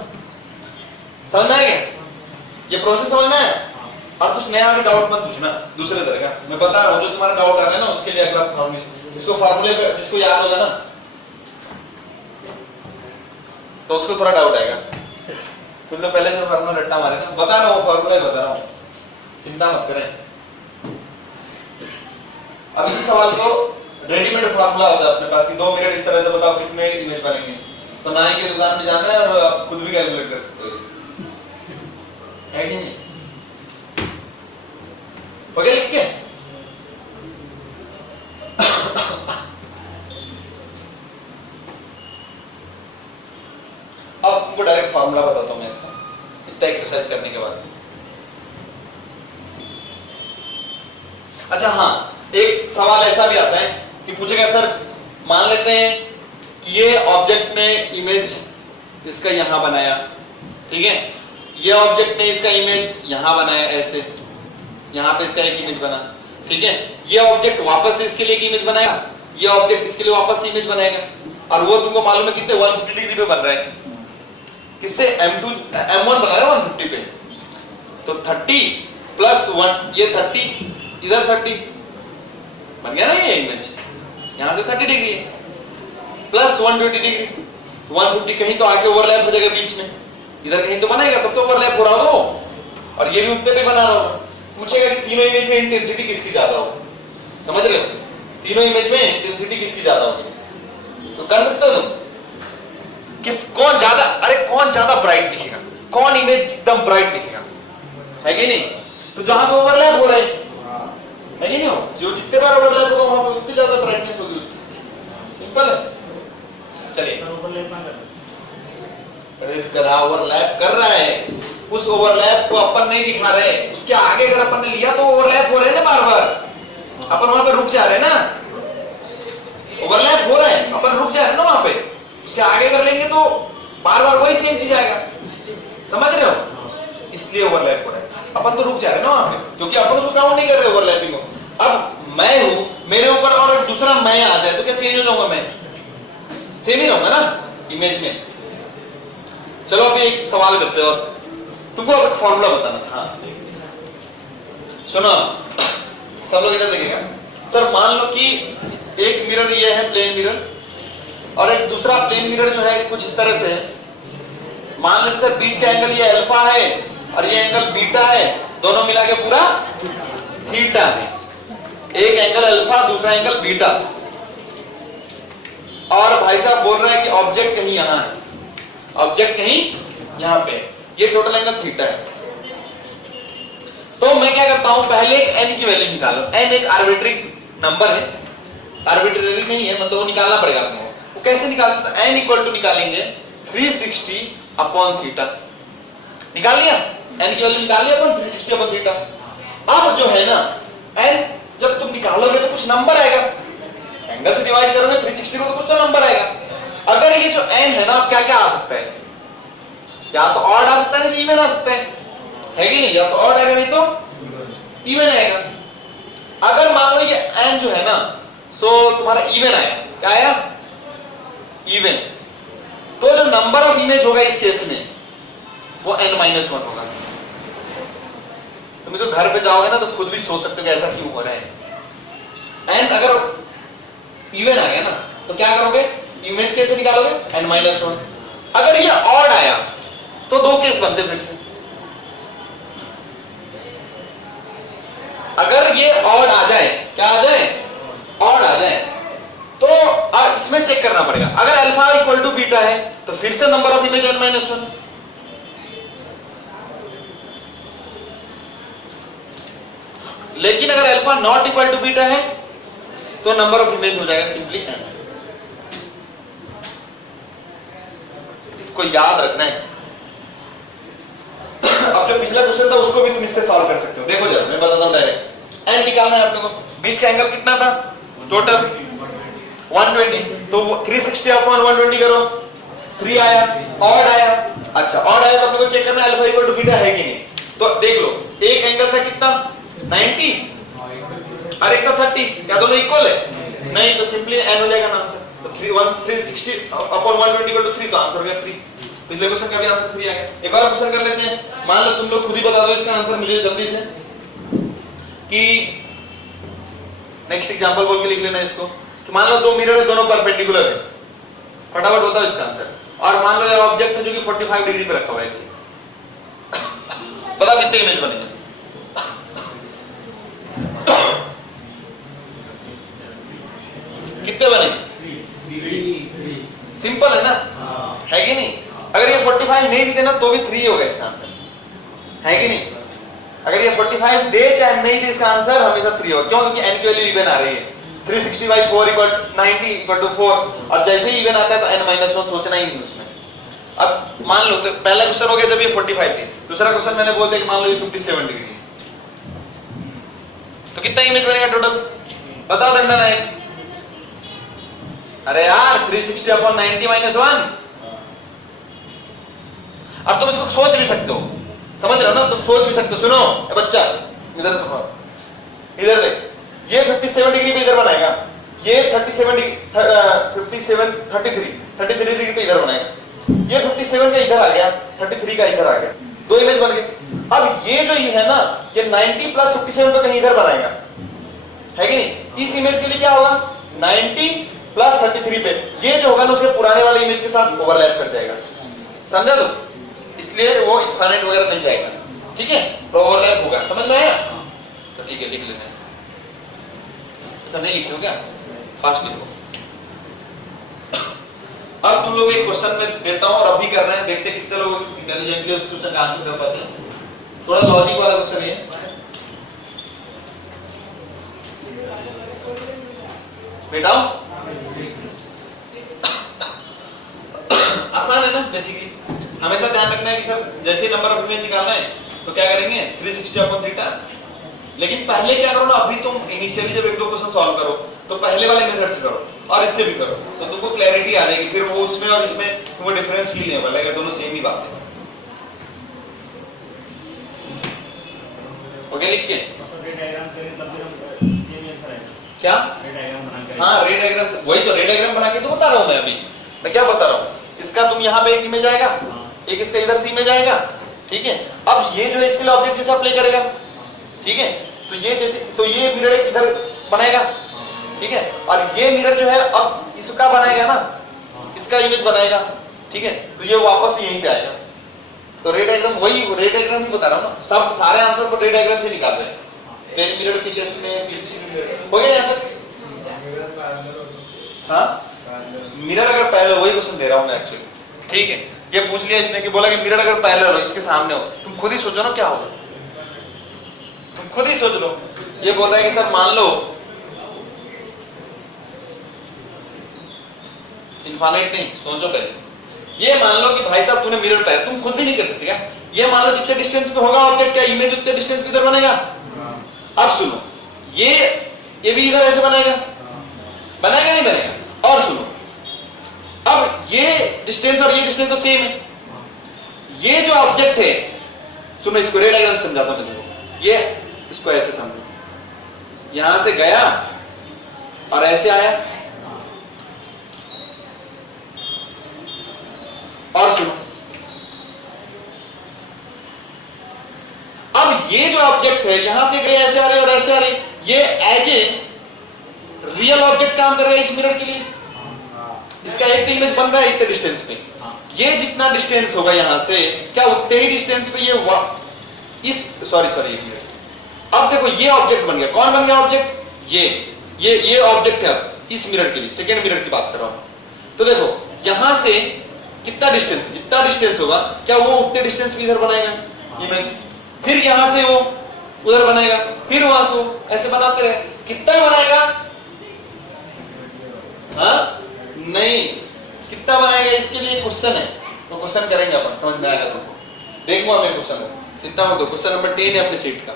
समझ में आ गया? ये प्रोसेस समझ में आया? और कुछ नया भी डाउट मत पूछना दूसरे तरह का, मैं बता रहा हूँ जो तुम्हारा डाउट आ रहा है ना उसके लिए अगला फॉर्मूला, इसको फॉर्मूले पे जिसको याद होगा ना तो उसको थोड़ा डाउट आएगा। कुछ तो पहले से फॉर्मूला रट्टा मारे ना, बता रहा हूँ फॉर्मूला ही बता रहा हूँ, चिंता मत करें। अब इसी सवाल को रेडीमेड फॉर्मूला होता है अपने पास कि 2 मिनट इस तरह से बताओ कितने इमेज बनेंगे, तो नाई की दुकान में जाना है और आप खुद भी कैलकुलेट कर सकते हो, है कि नहीं? हो गया लिख के? अब तुमको डायरेक्ट फार्मूला बताता हूं मैं इसका, इतना एक्सरसाइज करने के बाद। अच्छा हाँ, एक सवाल ऐसा भी आता है कि पूछेगा सर मान लेते हैं कि ये ऑब्जेक्ट ने इमेज इसका यहां बनाया, ठीक है, ये ऑब्जेक्ट ने इसका इमेज यहां बनाया, ऐसे यहां पे इसका एक इमेज बना, ठीक है, ये ऑब्जेक्ट वापस इसके लिए एक इमेज बनाया, ये ऑब्जेक्ट इसके लिए वापस इमेज बनाएगा, और वो तुमको मालूम है कितने 150 डिग्री पे बन रहा है, किससे M1 बना रहा है 150 पे, तो 30 प्लस 1 ये 30 इधर 30 बन गया ना ये इमेज, यहां से 30 डिग्री प्लस 120 डिग्री, तो 150 कहीं तो आके ओवरलैप हो जाएगा बीच में, इधर कहीं तो बनेगा, तब तो ओवरलैप हो रहा होगा वो, और ये भी उतने पे बना रहा होगा। पूछेगा कि तीनों इमेज में इंटेंसिटी किसकी ज्यादा होगी, समझ रहे हो, तीनों इमेज में इंटेंसिटी किसकी ज्यादा होगी, तो कर सकते हो तुम कौन ज्यादा, अरे कौन ज्यादा ब्राइट दिखेगा, कौन इमेज एकदम ब्राइट दिखेगा, है कि नहीं? तो जहां पे ओवरलैप हो रहा है कि नहीं, हो जो जितने बार ओवरलैप होगा वहां पे उतनी ज्यादा ब्राइटनेस होगी उसकी, सिंपल है। चलिए ओवरलैप ना कर, अरे गधा ओवरलैप कर रहा है, उस ओवरलैप को अपन नहीं दिखा रहे, उसके आगे अगर अपन ने लिया तो ओवरलैप हो रहे हैं ना बार बार, अपन वहां पे रुक जा रहे हैं ना, ओवरलैप हो रहा है अपन रुक जा रहे हैं ना वहां पे, उसके आगे कर लेंगे तो बार बार वही सेम चीज आएगा, समझ रहे हो, इसलिए ओवरलैप हो रहा है, अपन तो रुक जा रहे हैं ना वहां पे, क्योंकि अपन उसको काउंट नहीं कर रहे ओवरलैपिंग को। अब मैं हूं, मेरे ऊपर और दूसरा मैं आ जाए तो क्या चेंज हो जाऊंगा, मैं सेम ही रहूंगा ना इमेज में। चलो अभी एक सवाल करते हैं, और तुमको अब फॉर्मूला बताना था। हाँ सुनो, सब लोग इधर देखिएगा। सर मान लो कि एक मिरर ये है प्लेन मिरर, और एक दूसरा प्लेन मिरर जो है कुछ इस तरह से है, मान लो सर बीच का एंगल ये अल्फा है और ये एंगल बीटा है, दोनों मिला के पूरा थीटा है, एक एंगल अल्फा दूसरा एंगल बीटा, और भाई साहब बोल रहा है कि ऑब्जेक्ट कहीं यहां है, ऑब्जेक्ट कहीं यहां पे, ये टोटल एंगल थीटा है। तो मैं क्या करता हूं, पहले एक n की वैल्यू निकालो, n एक आर्बिट्री नंबर है, आर्बिट्रेरी नहीं है, मतलब वो निकालना पड़ेगा आपको। वो कैसे निकालते, तो n इक्वल टू निकालेंगे 360 अपॉन थीटा, निकाल लिया, n की वैल्यू निकाल लिया अपन 360 अपॉन थीटा। अब जो है ना n जब तुम निकालोगे तो कुछ नंबर आएगा, एंगल से डिवाइड करोगे 360 को तो कुछ तो नंबर आएगा। अगर ये जो n है ना, क्या क्या आ सकता है, या तो ऑड आ सकता है नहीं इवन आ सकता है कि नहीं, या तो ऑड आएगा नहीं तो इवन आएगा। अगर मान लो ये n जो है ना सो तुम्हारा इवन आया, क्या आया इवन, तो जो नंबर ऑफ इमेज होगा इस केस में वो n-1 होगा। तुम इसको घर पे जाओगे ना तो खुद भी सोच सकते हो कि ऐसा क्यों हो रहा है। n अगर इवन आ गया ना तो क्या करोगे, इमेज कैसे निकालोगे, n-1। अगर ये ऑड आया तो दो केस बनते फिर से, अगर ये ऑड आ जाए, क्या आ जाए, ऑड आ जाए, तो इसमें चेक करना पड़ेगा। अगर अल्फा इक्वल टू बीटा है तो फिर से नंबर ऑफ इमेज n-1, लेकिन अगर alpha not equal to beta है तो नंबर ऑफ इमेज हो जाएगा सिंपली n। इसको याद रखना है। अब जो पिछला क्वेश्चन था उसको भी तुम इससे सॉल्व कर सकते हो। देखो जरा मैं बताता हूं डायरेक्ट, n निकालना है आपको, बीच का एंगल कितना था टोटल 120, तो 360 अपॉन 120 करो, 3 आया, ऑड आया। अच्छा ऑड आया तो अपने को चेक करना है अल्फा इक्वल टू बीटा है कि नहीं। तो देख लो, एक एंगल था कितना 90 और एक था 30, क्या दोनों इक्वल है, नहीं, तो सिंपली n हो जाएगा ना आंसर। तो 360 अपॉन 120 इक्वल टू 3, तो आंसर हो गया 3। पिछले क्वेश्चन का भी आंसर 3 आ गया। एक और क्वेश्चन कर लेते हैं। मान लो तुम लोग खुद ही बता दो इसका आंसर मुझे जल्दी से, कि नेक्स्ट एग्जांपल बोल के लिख लेना इसको, कि मान लो दो मिरर है, दोनों परपेंडिकुलर है, फटाफट बताओ इसका आंसर। और मान लो ये ऑब्जेक्ट है जो कि 45 डिग्री पे रखा हुआ है, इसे बताओ कितने इमेज बनेंगे? कितने बनेंगे? सिंपल है ना, है कि नहीं? अगर ये 45 नहीं भी देना तो भी 3 होगा इसका आंसर, है कि नहीं? अगर ये 45 दे चाहे नहीं दे, इसका आंसर हमेशा 3 होगा। क्यों? क्योंकि n की वैल्यू इवन आ रही है। 360/4 = 90 = 4, और जैसे ही इवन आता है तो n-1 सोचना ही नहीं उसमें। अब मान लो तो पहला क्वेश्चन हो गया जब ये 45 थी, दूसरा क्वेश्चन मैंने बोल दिया कि मान लो ये 57 डिग्री है, तो कितना इमेज बनेगा टोटल? बताओ दंडा नायक। अरे यार 360/90 - 1। अब तुम इसको सोच भी सकते हो, समझ रहे हो ना, तुम सोच भी सकते हो। सुनो ए बच्चा, इधर से इधर देख, ये 57 डिग्री पे इधर बनाएगा, ये 37 डिग्री 33 डिग्री पे इधर बनाएगा, ये 57 का इधर आ गया, 33 का इधर आ गया, 2 इमेज बन गए। अब ये जो है ना, ये 90 + 57 पे कहीं इधर बनाएगा, है कि नहीं? इस इमेज के लिए क्या होगा? 90 + 33 पे ये जो होगा ना उसके पुराने वाले इमेज के साथ ओवरलैप कर जाएगा, समझा तुम? इसलिए वो इनफाइनाइट वगैरह नहीं जाएगा, ठीक है? तो ओवरलैप होगा, समझ में आया? तो ठीक है, लिख लेना है। अच्छा नहीं लिख रहे हो क्या? फास्ट लिखो। अब तुम लोग एक क्वेश्चन में देता हूं और अभी कर रहे हैं, देखते कितने लोग इंटेलिजेंटली उस क्वेश्चन का आंसर कर पाते हैं। थोड़ा लॉजिक वाला क्वेश्चन है, बेटाओ आसान है ना। बेसिकली हमेशा ध्यान रखना है कि सर जैसे नंबर ऑफ इमेज निकालना है तो क्या करेंगे 360/3, लेकिन पहले क्या करो ना, अभी तुम इनिशियली जब 1-2 क्वेश्चन सॉल्व करो तो पहले वाले मेथड से करो और इससे भी करो, तो तुमको क्लैरिटी आ जाएगी। फिर वो उसमें और इसमें तुमको डिफरेंस फील नहीं होगा, लगेगा दोनों सेम ही बात है। ओके, लिख के क्या? हाँ, रे डायग्राम, वही तो रे डायग्राम बना के तो बता रहा हूं मैं क्या बता रहा हूँ। इसका तुम यहाँ पे एक इमेज आएगा, एक इसका इधर से इमेज आएगा, ठीक है? अब ये जो है इसके लिए ऑब्जेक्ट जैसा प्ले करेगा, ठीक है? तो ये जैसे, तो ये मिरर इधर बनाएगा, ठीक है? और ये मिरर जो है अब इसका बनाएगा ना, इसका इमेज बनाएगा, ठीक है? तो ये वापस यहीं पे आएगा। तो रे डायग्राम, वही रे डायग्राम ही बता रहा हूँ ना, सब सारे आंसर को रे डायग्राम से निकालते हैं। 10 मिरर के केस में हो गया यहाँ तक? हाँ, मिरर अगर पहले, वही क्वेश्चन दे रहा हूँ मैं एक्चुअली, ठीक है? ये पूछ लिया इसने कि बोला कि मिरर अगर पहले हो, इसके सामने हो, तुम खुद ही सोचो ना क्या होगा, तुम खुद ही सोच लो। ये बोल रहा है कि सर मान लो इनफाइनाइट नहीं, सोचो पहले। ये मान लो कि भाई साहब तूने मिरर पहले, तुम खुद भी नहीं कर सकते क्या? ये मान लो जितने डिस्टेंस पे होगा ऑब्जेक्ट, क्या इमेज उतने डिस्टेंस पे इधर बनेगा? अब सुनो, ये भी इधर ऐसे बनेगा, बनेगा नहीं बनेगा? और सुनो, अब ये डिस्टेंस और ये डिस्टेंस तो सेम है। ये जो ऑब्जेक्ट है, सुनो इसको रे डायग्राम समझाता हूं तुमको। ये इसको ऐसे समझो, यहां से गया और ऐसे आया, और सुनो अब ये जो ऑब्जेक्ट है यहां से गए, ऐसे आ रहे और ऐसे आ रहे, ये एज ए रियल ऑब्जेक्ट काम कर रहा है इस मिरर के लिए। इसका एक इमेज बन रहा है इतने डिस्टेंस पे, ये जितना डिस्टेंस होगा यहां से, क्या उतने ही डिस्टेंस पे ये सॉरी अब देखो ये ऑब्जेक्ट बन गया। कौन बन गया ऑब्जेक्ट? ये ऑब्जेक्ट है अब इस मिरर के लिए, सेकेंड मिरर की बात कर रहा हूं। तो देखो यहां से कितना डिस्टेंस, जितना डिस्टेंस होगा क्या वो उतने डिस्टेंस पे इधर बनाएगा इमेज, फिर यहां से वो उधर बनाएगा, फिर वहां से वो ऐसे बनाते रहे, कितना बनाएगा? हाँ नहीं, कितना बनाएगा इसके लिए क्वेश्चन है, तो क्वेश्चन करेंगे अपन, समझ में आएगा तुमको, देखो हमें क्वेश्चन, चिंता मत दो, क्वेश्चन नंबर 10 है अपनी सीट का,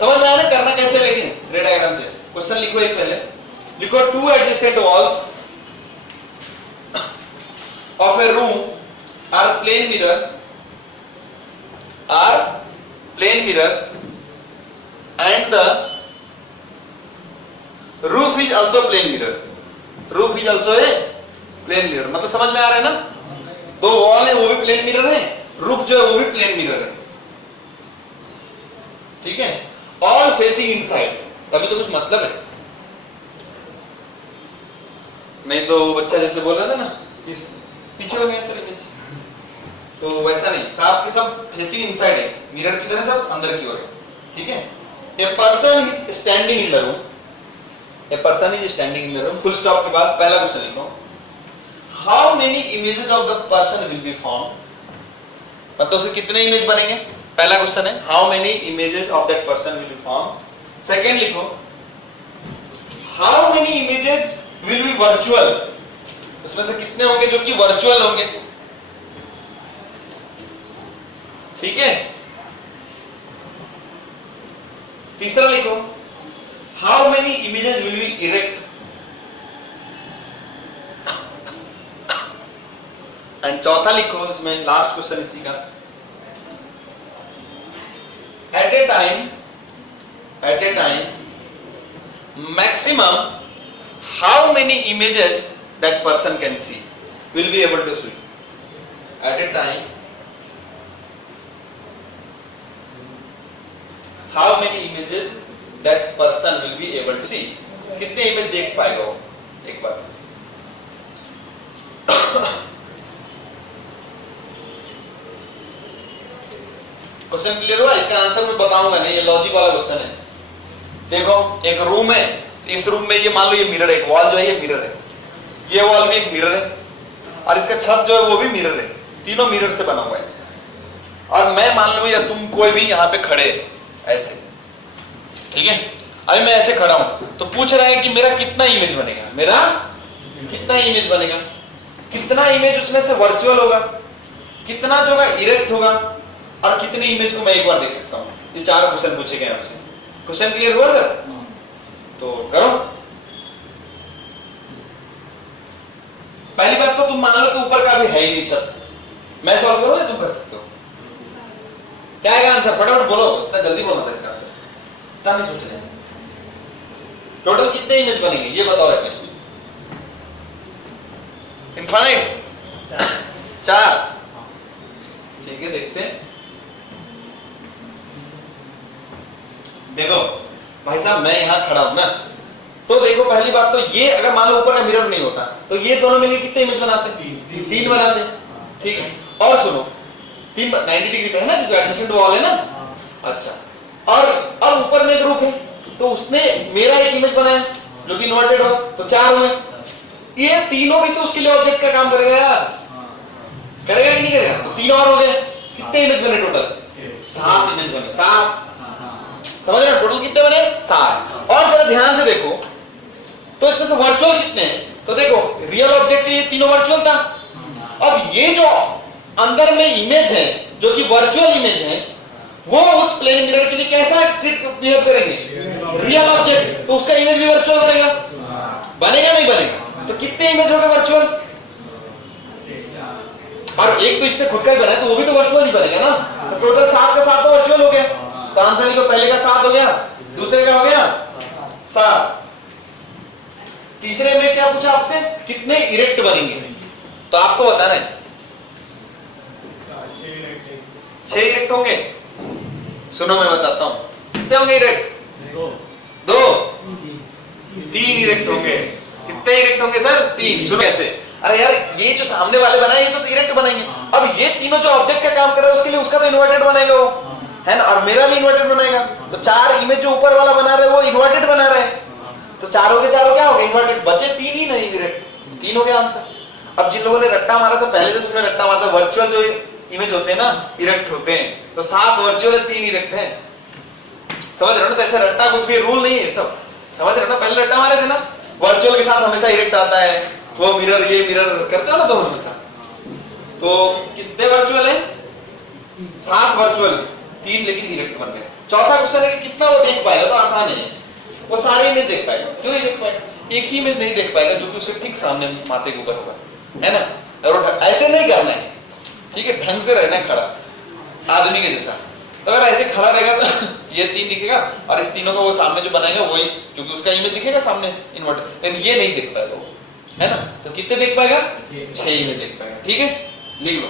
समझ में आया ना करना कैसे? लेकिन रे डायग्राम से क्वेश्चन लिखो, एक पहले लिखो 2 adjacent walls of a room are plane mirror and the roof is also plane mirror, मतलब समझ में आ रहा है ना? दो वॉल है वो भी प्लेन मिरर है, रूफ जो है वो भी प्लेन मिरर है, ठीक है, ऑल फेसिंग इनसाइड, तभी तो कुछ मतलब है। नहीं तो बच्चा जैसे बोल रहा था ना इस पीछे हो गया सर इमेज, तो वैसा नहीं, सब के सब फेसिंग इनसाइड है, मिरर की तरह सब अंदर की ओर है, ठीक है। A person is standing in the room, a person is standing in the room, full stop के बाद पहला क्वेश्चन लिखो, how many images of the person will be formed, मतलब उसे कितने इमेज बनेंगे, पहला क्वेश्चन है how many images of that person will be formed. Second लिखो, how many images will be virtual, उसमें से कितने होंगे जो कि वर्चुअल होंगे, ठीक है। तीसरा लिखो, how many images will be erect, and चौथा लिखो, इसमें लास्ट क्वेश्चन इसी का, at a time maximum how many images that person can see will be able to see, at a time how many images that person will be able to see, कितने इमेज देख पाएगा वो एक बार। क्वेश्चन क्लियर हुआ, इसका आंसर मैं बताऊंगा नहीं, ये लॉजिक वाला क्वेश्चन है। देखो एक रूम है, इस रूम में ये मान लो ये मिरर है, एक वॉल जो है ये मिरर है, ये वॉल भी एक मिरर है, और इसका छत जो है वो भी मिरर है, तीनों मिरर से बना हुआ है। और मैं मान लो या तुम कोई भी यहाँ पे खड़े ऐसे, ठीक है, अभी मैं ऐसे खड़ा हूं तो पूछ रहा है कि मेरा कितना इमेज बनेगा, मेरा कितना इमेज बनेगा, कितना इमेज उसमें से वर्चुअल होगा, कितना जो है इरेक्ट होगा, और कितने इमेज को मैं एक बार देख सकता हूं। ये चार क्वेश्चन पूछे गए आपसे। क्वेश्चन क्लियर हुआ सर? तो करो। पहली बात तो तुम मान लो कि ऊपर का भी है ही नहीं छत, मैं सॉल्व करूं या तुम कर सकते हो? क्या है आंसर, फटाफट बोलो, इतना जल्दी बोलना था इसका आंसर, इतना नहीं सोचना। टोटल कितने इमेज बनेंगे ये बताओ एटलीस्ट। इनफाइनाइट 4, ठीक है, देखते हैं। देखो भाई साहब मैं यहां खड़ा हूं ना, तो देखो पहली बात तो ये अगर मान लो ऊपर का मिरर नहीं होता तो ये दोनों मिलकर कितने इमेज बनाते हैं? 3 बनाते हैं, ठीक है। और सुनो 3 90 डिग्री पे है ना, जो एडजेसेंट वॉल है ना, अच्छा। और अब ऊपर में एक ग्रुप है तो उसने मेरा एक इमेज बनाया जो कि इन्वर्टेड हो, तो 4 हुए। ये तीनों भी तो उसके लिए ऑब्जेक्ट का काम करेगा यार, करेगा कि नहीं करेगा? तो 3 और हो गए, कितने इमेज बने टोटल? 7 इमेज बने, 7। समझ रहे हो टोटल कितने बने? 7। और जरा ध्यान से देखो तो इसमें से वर्चुअल कितने हैं, तो देखो रियल ऑब्जेक्ट ये तीनों वर्चुअल था। अब ये जो अंदर में इमेज है जो कि वर्चुअल इमेज है, वो उस प्लेन मिरर के लिए कैसा बिहेव करेंगे? रियल ऑब्जेक्ट, तो उसका इमेज भी वर्चुअल बनेगा, बनेगा नहीं बनेगा? तो कितने इमेज होगा वर्चुअल? और एक तो इसने खुद का ही बनाया तो वो भी तो वर्चुअल ही बनेगा ना, तो टोटल 7 का 7 तो वर्चुअल हो गया। तो आंसर लिखो, पहले का 7 हो गया, दूसरे का हो गया 7। तीसरे में क्या पूछा आपसे, कितने इरेक्ट बनेंगे? तो आपको बताना है 6 इरेक्ट होंगे। सुनो मैं बताता हूं कितने होंगे इरेक्ट? 2 3 इरेक्ट होंगे। कितने इरेक्ट होंगे सर? 3। सुनो कैसे, अरे यार ये जो सामने वाले बनाए ये तो इरेक्ट बनेंगे। अब ये तीनों जो ऑब्जेक्ट का काम कर रहे हैं उसके लिए उसका तो इन्वर्टेड बनेगा वो, है ना, और मेरा भी इन्वर्टेड बनेगा। तो 4 इमेज जो ऊपर वाला बना रहे हैं वो इन्वर्टेड बना रहे हैं, तो चारों के चारों क्या हो गए? इन्वर्टेड। बचे 3 ही नहीं इरेक्ट, 3 हो गया आंसर। अब जिन लोगों ने रट्टा मारा तो पहले से तुमने रट्टा मारा, वर्चुअल जो इमेज होते हैं ना इरेक्ट होते हैं, तो 7 वर्चुअल है, 3 इरेक्ट है। समझ रहे हो ना? तो ऐसे रट्टा कुछ भी रूल नहीं है सब, समझ रहे हो ना? पहले रट्टा मारे थे ना, वर्चुअल के साथ हमेशा इरेक्ट आता है, वो मिरर ये मिरर करते हो ना तुम हमेशा। तो कितने वर्चुअल है? 7 वर्चुअल, 3 लेकिन इरेक्ट बन गए। चौथा क्वेश्चन है कि कितना वो देख पाएगा, तो आसान है, वो सारे इमेज देख पाएगा। क्यों नहीं देख पाएगा? एक ही इमेज नहीं देख पाएगा जो कि उसके ठीक सामने माथे के ऊपर होगा, है ना। और ऐसे नहीं करना है, ठीक है, ढंग से रहना है खड़ा आदमी के जैसा। तो अगर ऐसे खड़ा रहेगा तो ये 3 दिखेगा और इस तीनों को वो सामने जो बनाएगा वही, क्योंकि उसका इमेज दिखेगा सामने इन्वर्टर, लेकिन ये नहीं देख पाएगा वो, है ना। तो कितने देख पाएगा? 6 इमेज देख पाएगा, ठीक है। लिख लो।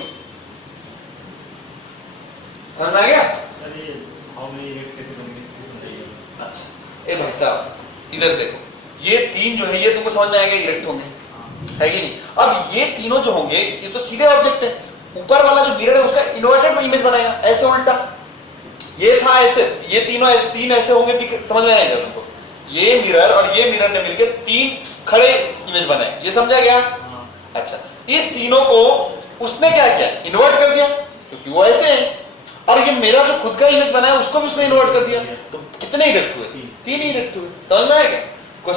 समझ में आ गया? सर ये हाउ मेनी इरेक्ट कैसे करेंगे ये समझाइए। अच्छा, ए भाई साहब इधर देखो, ये तीन जो है ये तुमको समझ में आएगा इरेक्ट होंगे, है कि नहीं? अब ये तीनों जो होंगे ये तो सीधे ऑब्जेक्ट है, ऊपर वाला जो मिरर है उसका इन्वर्टेड इमेज बनाएगा, ऐसे उल्टा। ये था ऐसे, ये तीनों ऐसे, तीन ऐसे होंगे, समझ में आएगा तुमको? ये मिरर और ये मिरर ने मिलकर तीन खड़े इमेज बनाए, ये समझा गया? अच्छा, इस तीनों को उसने क्या किया? इन्वर्ट कर दिया, क्योंकि वो ऐसे है। और ये मेरा जो खुद का इमेज बनाया उसको भी उसने इन्वर्ट कर दिया, तो कितने इरेक्ट हुए? तीन इरेक्ट हुए। समझ में आएगा? तो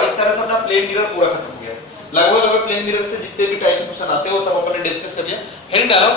इस तरह से अपना प्लेन मिरर पूरा खत्म हो गया। लगभग प्लेन मिरर से जितने भी टाइप के क्वेश्चन आते हैं वो सब अपने डिस्कस कर लिया। हिंट डालो,